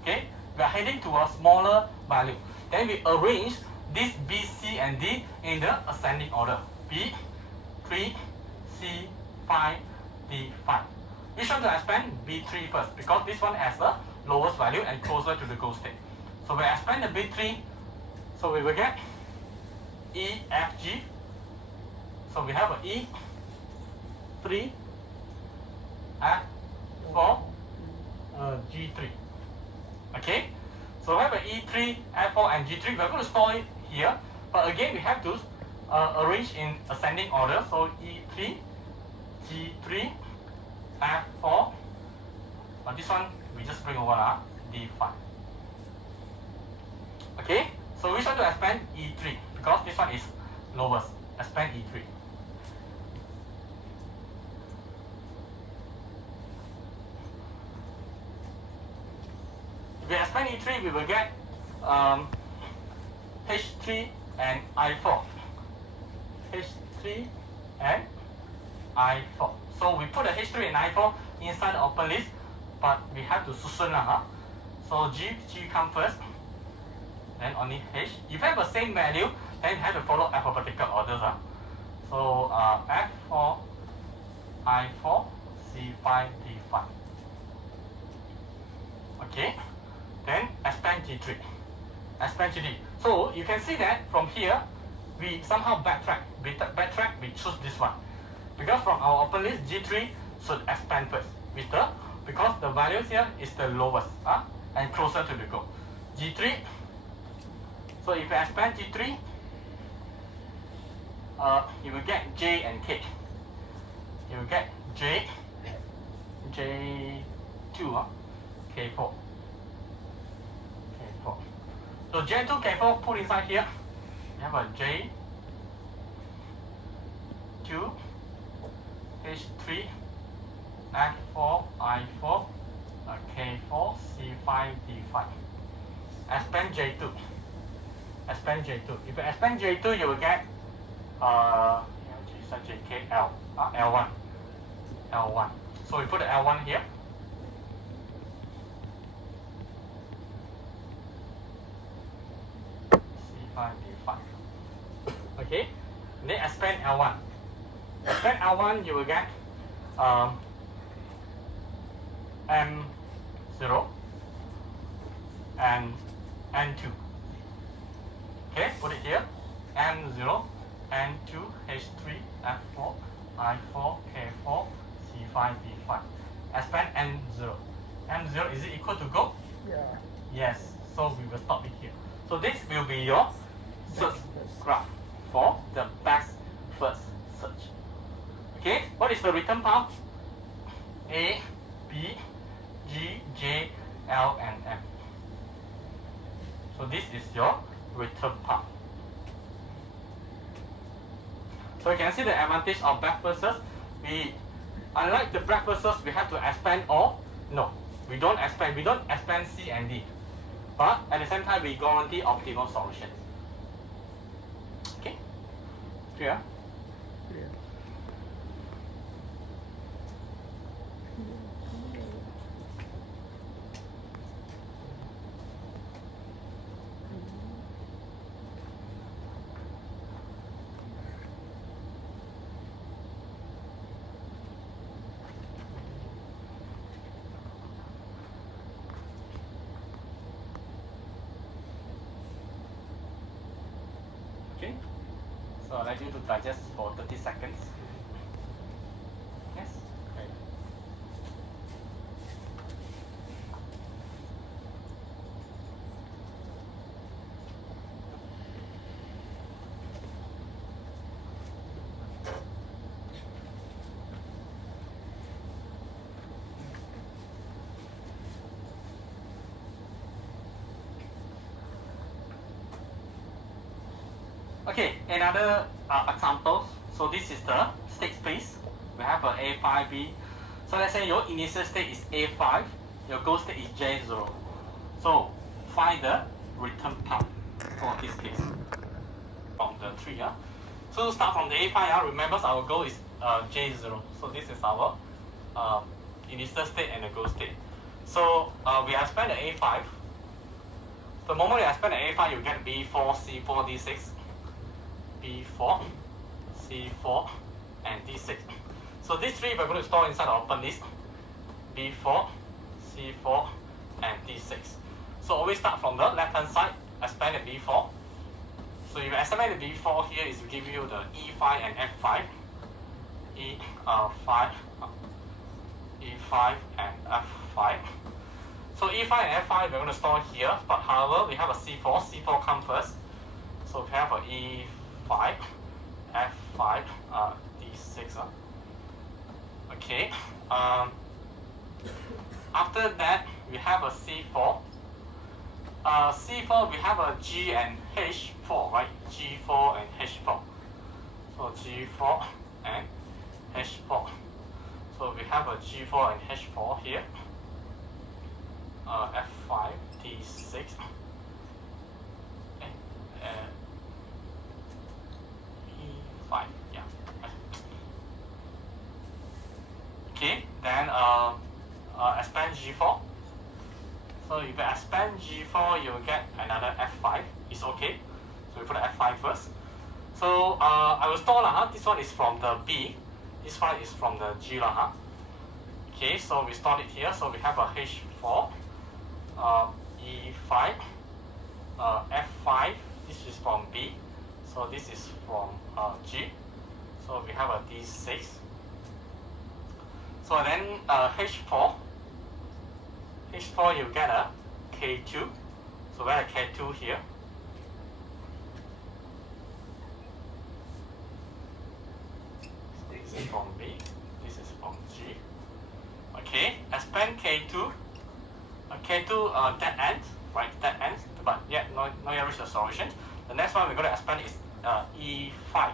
okay, we are heading to a smaller value. Then we arrange this B, C, and D in the ascending order. B, 3, C, 5, D, 5. Which one to expand? B3 first, because this one has the lowest value and closer to the goal state. So we expand the B3, so we will get E, F, G. So we have a E, 3, F, 4, G3. Okay? So we have a E3, F4, and G3. We are going to store it here, but again we have to arrange in ascending order. So E3, G3, F4, but this one we just bring over D5. Okay, so which one to expand? E3, because this one is lowest. Expand E3. If we expand E3, we will get H3 and I4. H3 and I4. So we put the H3 and I4 inside the open list, but we have to susun lah. So G come first, then only H. If you have the same value, then you have to follow alphabetical orders. So F4, I4, C5, D5. Okay, then expand G3, expand GD. So you can see that from here, we somehow backtrack. We choose this one. Because from our open list, G3 should expand first because the values here is the lowest and closer to the goal. G3. So if you expand G3, you will get J and K. You will get J, J2, K4. K4. So J2, K4 put inside here. You have a J2, H3, F4, I4, K4, C5, D5. Expand J2. Expand J2. If you expand J2, you will get JK, L1. L1. So we put the L1 here. C5, D5. Okay. Then expand L1. Expand L1, you will get M0 and N2. Okay, put it here. M0, N2, H3, F4, I4, K4, C5, D5. Expand N0. M0, is it equal to go? Yeah. Yes, so we will stop it here. So this will be your search graph for the best first search. Okay, what is the return path? A, B, G, J, L, and M. So this is your return path. So you can see the advantage of back first search. Unlike the back first search, we have to expand or no. We don't expand C and D. But at the same time, we guarantee optimal solution. Okay? Clear? Clear. Okay? So I'd like you to digest for 30 seconds. Okay, another example. So this is the state space. We have a A5B. So let's say your initial state is A5, your goal state is J0. So find the return path for this case from the tree. So start from the A5. Remember our goal is J0. So this is our initial state and the goal state. So we have spent the A5. The moment you spend the A5, you get B4, C4, D6, B4, C4, and D6. So these three we're going to store inside our open list. B4, C4, and D6. So always start from the left-hand side, expand the B4. So if you expand the B4 here, is to give you the E5 and F5. E5, E5 and F5. So E5 and F5 we're going to store here, but however we have a C4. C4 come first. So we have a E5, F5, D6. Okay. After that we have a C4. C4 we have a G and H4, right? G4 and H4. So G4 and H4. So we have a G4 and H4 here. F5, D6, E5, yeah. Okay, then expand G4. So if you expand G4, you will get another F5. It's okay. So we put the F5 first. So I will store this one is from the B. This one is from the G Okay, so we stored it here. So we have a H4. E5, F5, this is from B, so this is from G, so we have a D6. So then H4 you get a K2, so we have a K2 here. This is from B, this is from G. Okay, expand K2. K2 dead end, right? Dead end, but yet not yet reach the solution. The next one we're going to expand is E5.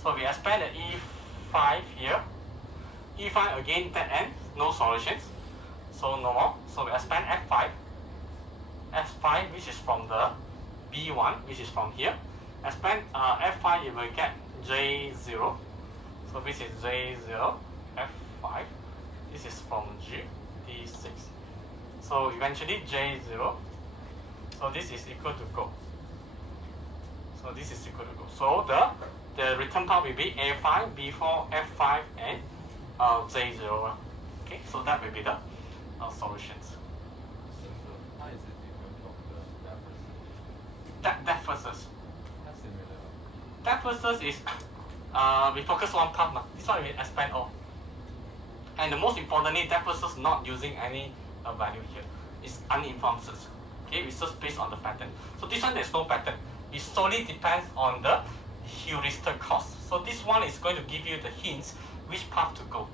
So we expand the E5 here. E5 again dead end, no solutions. So no more. So we expand F5. F5, which is from the B1, which is from here. Expand F5, you will get J0. So this is J0, F5. This is from G, D6. So eventually J0. So this is equal to go. So this is equal to go. So the return path will be A5, B4, F5, and J0. Okay, so that will be the solutions. So how is it different from the Depth versus. How similar? Depth versus is we focus on path now. This one we expand all. And the most importantly, depth versus not using any value here. It's uninformed search. Okay, we search based on the pattern. So this one there's no pattern. It solely depends on the heuristic cost. So this one is going to give you the hints which path to go.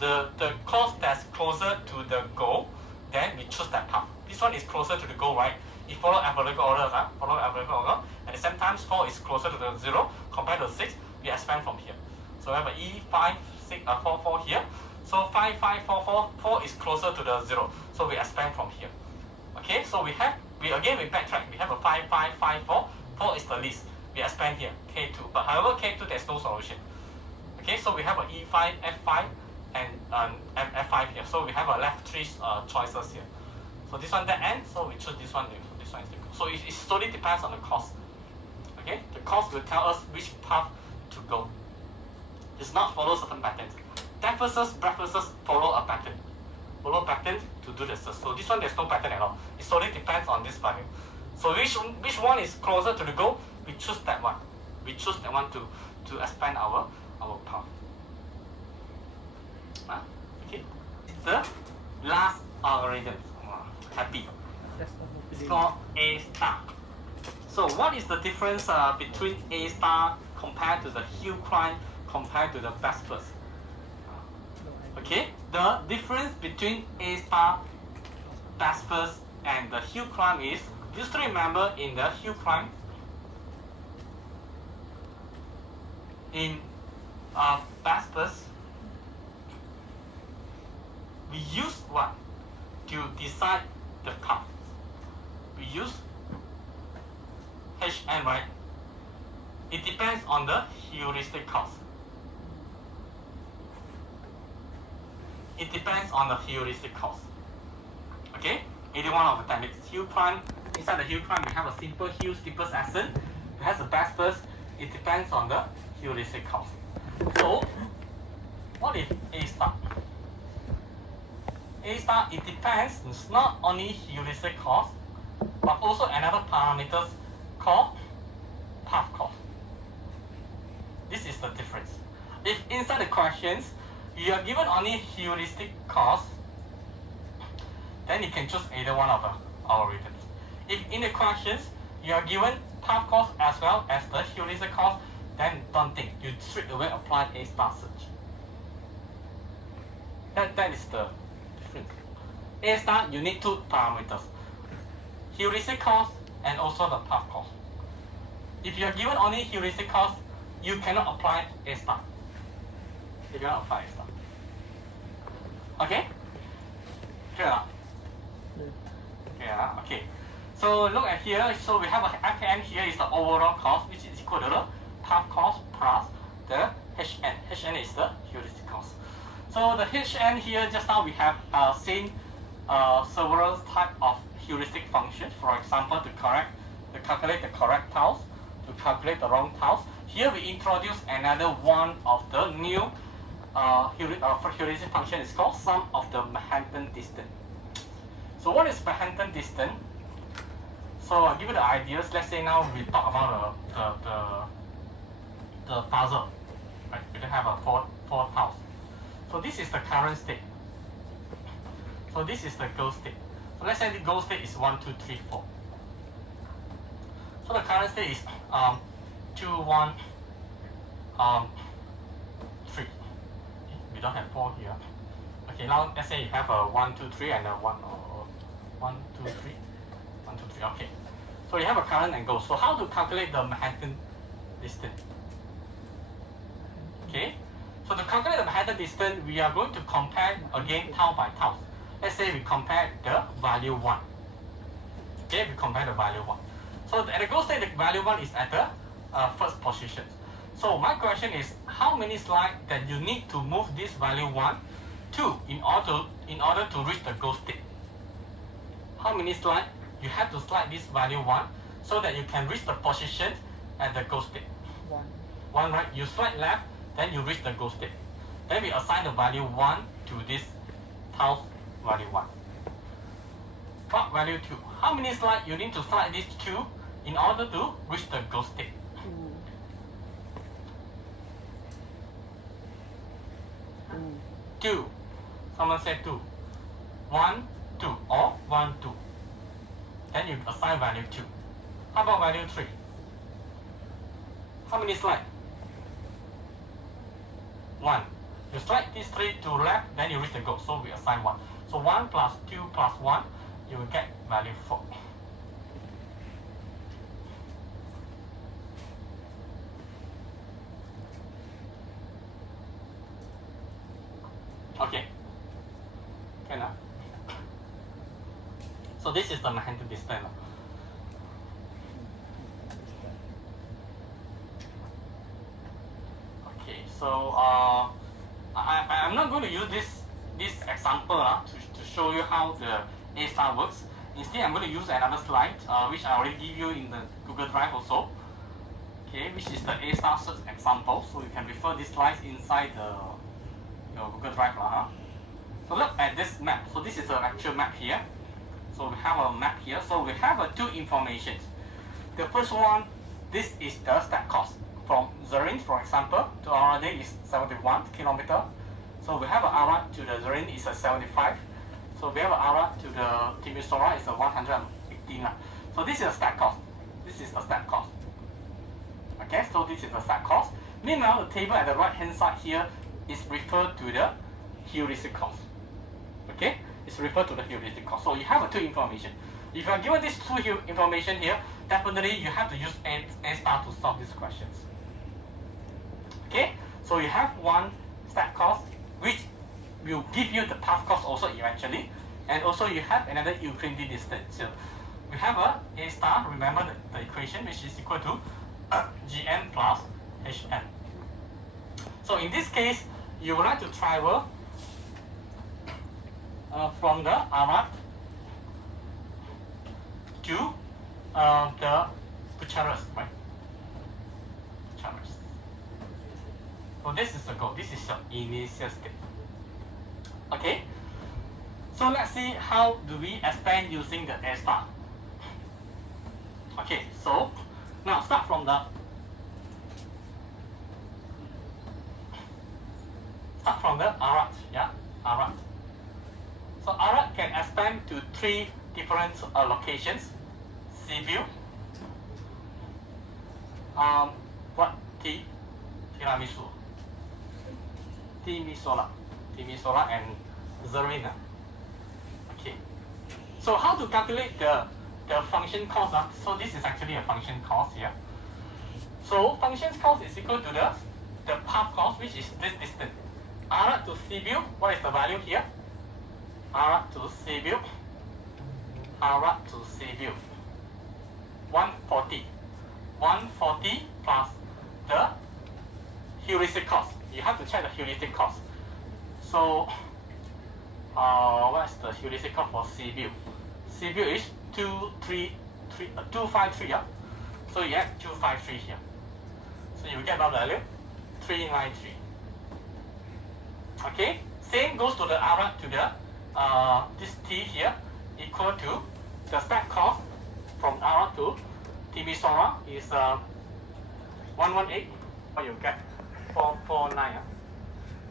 The cost that's closer to the goal, then we choose that path. This one is closer to the goal, right? It follow alphabetical order, follow alphabetical order. At the same time, 4 is closer to the 0 compared to 6. We expand from here. So we have a E5, 6, 4, 4 here. So 5, 5, 4, 4, 4 is closer to the 0. So we expand from here. Okay, so we backtrack. We have a 5, 5, 5, 4. 4 is the least. We expand here, K2. But however, K2 there's no solution. Okay, so we have a E5, F5, and F5 here. So we have a left 3 choices here. So this one that ends, so we choose this one. So this one is the goal. So it solely depends on the cost. Okay, the cost will tell us which path to go. It's not follow certain patterns. Depth versus breadth versus follow a pattern. Follow pattern to do the search. So this one there's no pattern at all. It solely depends on this value. So which one is closer to the goal? We choose that one. We choose that one to expand our path. Okay. The last algorithm. Happy. It's called A star. So what is the difference between A star compared to the hill climb compared to the best first? Okay, the difference between A star, best first, and the hill climb is, just to remember in the hill climb, in Baspers, we use what to decide the path? We use HN, right? It depends on the heuristic cost. It depends on the heuristic cost. Okay? Either one of the techniques. Hill climb, inside the hill climb, we have a simple hill steepest ascent. It has a Baspers. It depends on the heuristic cost. So, what is A star? A star, it depends, it's not only heuristic cost, but also another parameters called path cost. This is the difference. If inside the questions, you are given only heuristic cost, then you can choose either one of the algorithms. If in the questions, you are given path cost as well as the heuristic cost, then don't think, you straight away apply A star search. That is the difference. A star, you need two parameters, heuristic cost and also the path cost. If you are given only heuristic cost, you cannot apply A star. You cannot apply A star. Okay? Clear? Yeah, okay. So look at here. So we have a FN here is the overall cost, which is equal to the path cost plus the HN. HN is the heuristic cost. So the HN here, just now we have seen several types of heuristic functions. For example, to calculate the correct tiles, to calculate the wrong tiles. Here we introduce another one of the new heuristic function. Is called sum of the Manhattan distance. So what is Manhattan distance? So I'll give you the ideas. Let's say now we talk about the puzzle. Right? We have a four tiles. So this is the current state. So this is the goal state. So let's say the goal state is 1, 2, 3, 4. So the current state is 2, 1, 3. We don't have 4 here. Okay, now let's say you have a 1, 2, 3 and a 1 or 1, 2, 3. 1, 2, 3. Okay. So you have a current and goal. So how to calculate the Manhattan distance? Okay. So to calculate the Manhattan distance, we are going to compare again tile by tile. Let's say we compare the value 1. Okay, we compare the value 1. So at the goal state, the value 1 is at the first position. So my question is, how many slides that you need to move this value 1 to in order to reach the goal state? How many slides you have to slide this value 1 so that you can reach the position at the goal state? 1. 1, right? You slide left, then you reach the goal state. Then we assign the value 1 to this tile value 1. What value 2? How many slides you need to slide this 2 in order to reach the goal state? 2. Someone said 2. 1, 2, or 1, 2. Then you assign value 2. How about value 3? How many slides? 1. You slide this 3 to left, then you reach the goal. So we assign 1. So 1 plus 2 plus 1, you will get value 4. Okay. Okay now. So this is the Manhattan distance. Okay, so I'm not going to use this example to show you how the A star works. Instead, I'm going to use another slide which I already give you in the Google Drive also. Okay, which is the A star search example. So you can refer these slides inside your Google Drive. So look at this map. So this is an actual map here. So we have a map here. So we have two informations. The first one, this is the start cost. From Zurich, for example, to Arade is 71 kilometer. So we have an Ara to the Zurich is a 75. So we have an Ara to the Timisoara is a 118. So this is a start cost. This is the start cost. Okay, so this is the start cost. Meanwhile, the table at the right hand side here is referred to the heuristic cost. Okay, it's referred to the heuristic cost. So you have two information. If you are given these two information here, definitely you have to use A star to solve these questions. Okay, so you have one step cost which will give you the path cost also eventually, and also you have another Euclidean distance. So we have a star, remember the equation, which is equal to Gn plus Hn. So in this case, you would like to travel from the Arad to the Bucharest, right? Bucharest. So this is the goal. This is your initial state. Okay. So let's see how do we expand using the A star. Okay. So now start from the Arad. Yeah, Arad. So Arad can expand to 3 different locations. Sibiu, Tiramisu, Timisoara, and Zarina. Okay. So how to calculate the function cost? So this is actually a function cost here. So function cost is equal to the path cost, which is this distance. Arad to Sibiu, what is the value here? Arad to Sibiu, 140. 140 plus the heuristic cost. You have to check the heuristic cost. So, what's the heuristic cost for Sibiu? Sibiu is 253. Yeah. So you have 253 here. So you will get that value 393. Okay. Same goes to the Arad to the this T here equal to the step cost from Arad to Timisoara is 118. Or you get 449.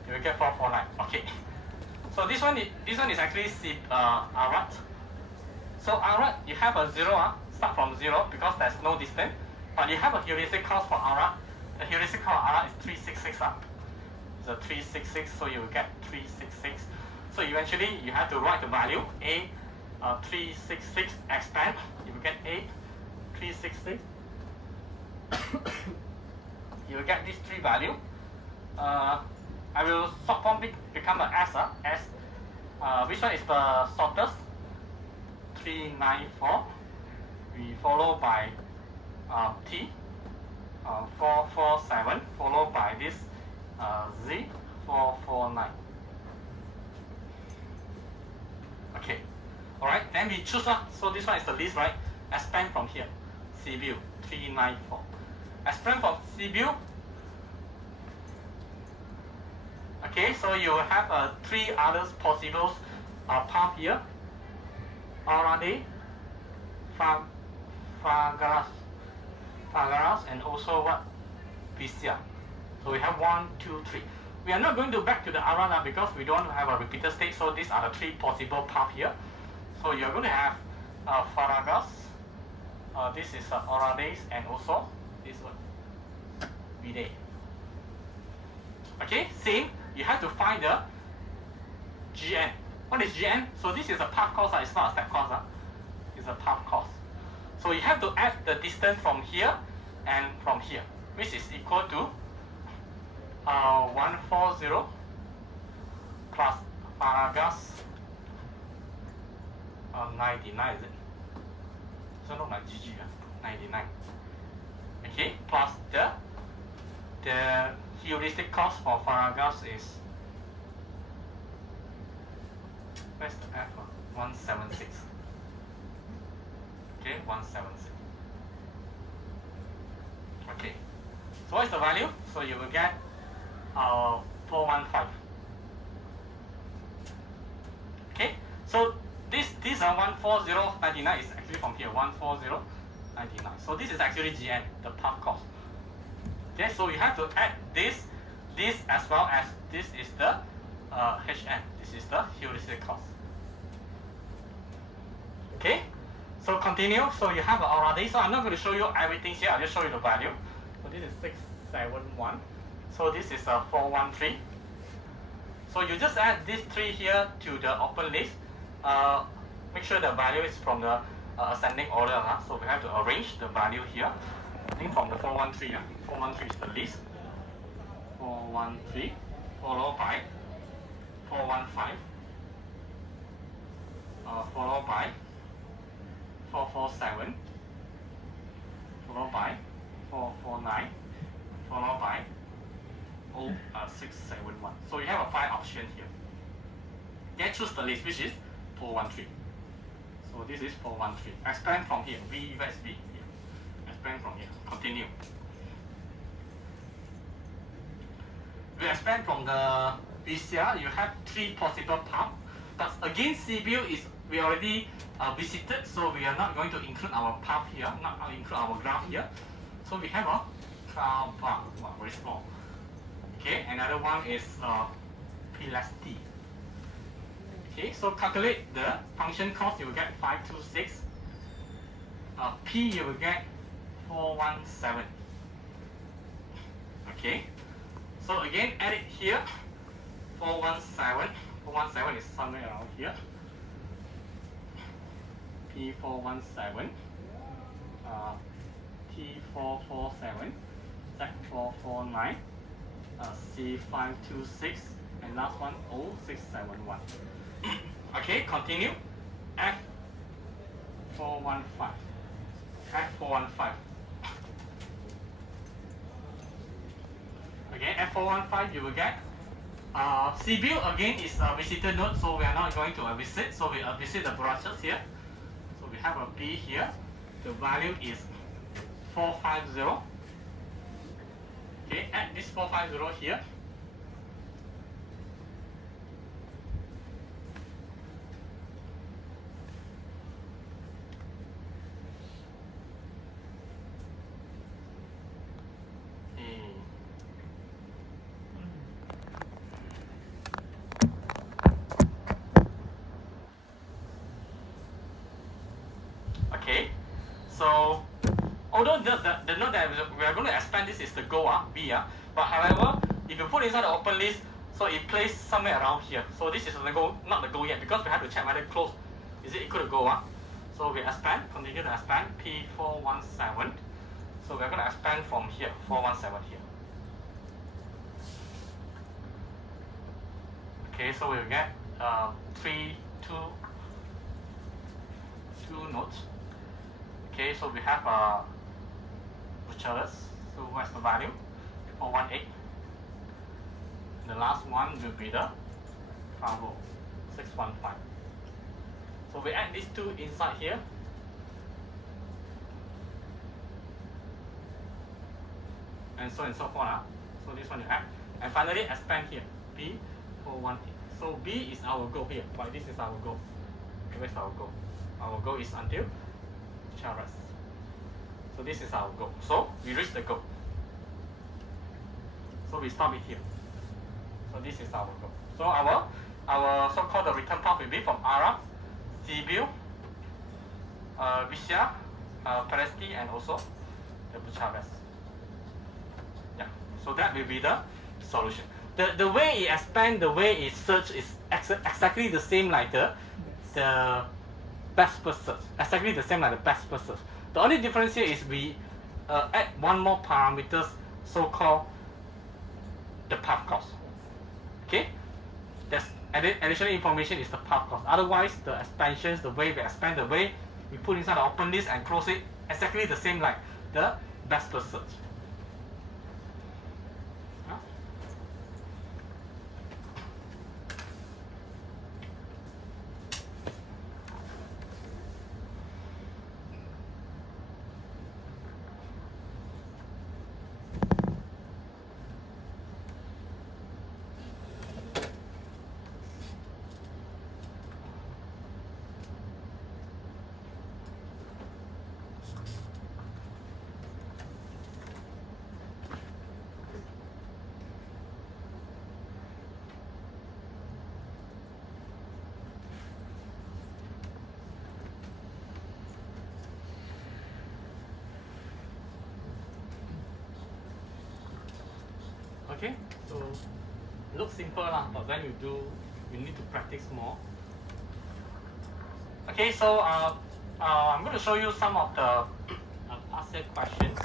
You will get 449. Okay. So this one is actually Arad. So Arad, you have a 0, start from 0 because there's no distance. But you have a heuristic cost for Arad. The heuristic cost for Arad is 366. It's a 366, so you will get 366. So eventually you have to write the value A 366 expand. You will get A 366. You will get these 3 value. I will short form become an S. Which one is the shortest? 394. We follow by T 447, followed by this Z 449. Okay, all right. Then we choose one. So this one is the least, right? Expand from here. Sibiu 394. Expand from Sibiu. Okay, so you will have 3 others possible path here. Arade, Fagaras, and also what? Pisia. So we have 1, 2, 3. We are not going to back to the Arada because we don't have a repeated state. So these are the 3 possible paths here. So you're going to have Faragas. This is Orades, and also this one, Vide. Okay, same. You have to find the Gn. What is Gn? So this is a path cost. It's not a step cost. It's a path cost. So you have to add the distance from here and from here, which is equal to 140 plus Faragas 99, is it? So not like GG, 99. Okay, plus the heuristic cost for Faragas is, where's the F? 176. Okay, 176. Okay, so what is the value? So you will get 415. Okay, so this 14099 is actually from here, 14099. So this is actually Gn, the path cost. Okay, so you have to add this as well as this is the Hn. This is the heuristic cost. Okay, so continue. So you have already. So I'm not going to show you everything here. I'll just show you the value. So this is 671. So this is 413. So you just add these 3 here to the open list. Make sure the value is from the ascending order. So we have to arrange the value here. I think from the 413. 413 is the list. 413, followed by 415, followed by 447, followed by 449, followed by 0671. So you have a 5 option here. Then choose the list, which is 413. So this is 413. Expand from here. V equals V. Here. Expand from here. Continue. We expand from the VCR. You have 3 possible paths. But again, CBU is we already visited, so we are not going to include our path here, not include our graph here. So we have a car bar, very small. Okay, another one is P less T. Okay, so calculate the function cost, you will get 526. P you will get 417. Okay, so again add it here. 417. 417 is somewhere around here. P417, T447, Z449, C526, and last one 0671. Okay, continue. F415. F415. Again, F415 you will get CBU again is a visitor node, so we are not going to visit. So we visit the branches here. So we have a B here. The value is 450. Okay, add this 450 here. Okay, so although the note that we are going to expand this is the goal, B, but however, if you put inside the open list, so it plays somewhere around here. So this is the goal, not the goal yet, because we have to check whether close is it equal to goal. So we expand, continue to expand, P417. So we are going to expand from here, 417 here. Okay, so we'll get 2 nodes. Okay, so we have Bucharest. So what's the value? 418. The last one will be the Bravo 615. So we add these two inside here. And so forth. So this one you add. And finally expand here. B418. So B is our goal here. Why this is our goal? Where's our goal? Our goal is until Bucharest. So this is our goal. So we reach the goal. So we stop it here. So this is our goal. So our so-called the return path will be from Arab, Sibiu, Visha, Palestine, and also the Bucharest. Yeah. So that will be the solution. The way it expands, the way it search is exactly the same like the best first search. Exactly the same like the best first search. The only difference here is we add one more parameters, so-called the path cost. Okay, that's additional information is the path cost. Otherwise, the expansions, the way we expand, the way we put inside the open list and close it, exactly the same like the best first search. Okay, so looks simple lah, but when you do, you need to practice more. Okay, so I'm going to show you some of the past year questions.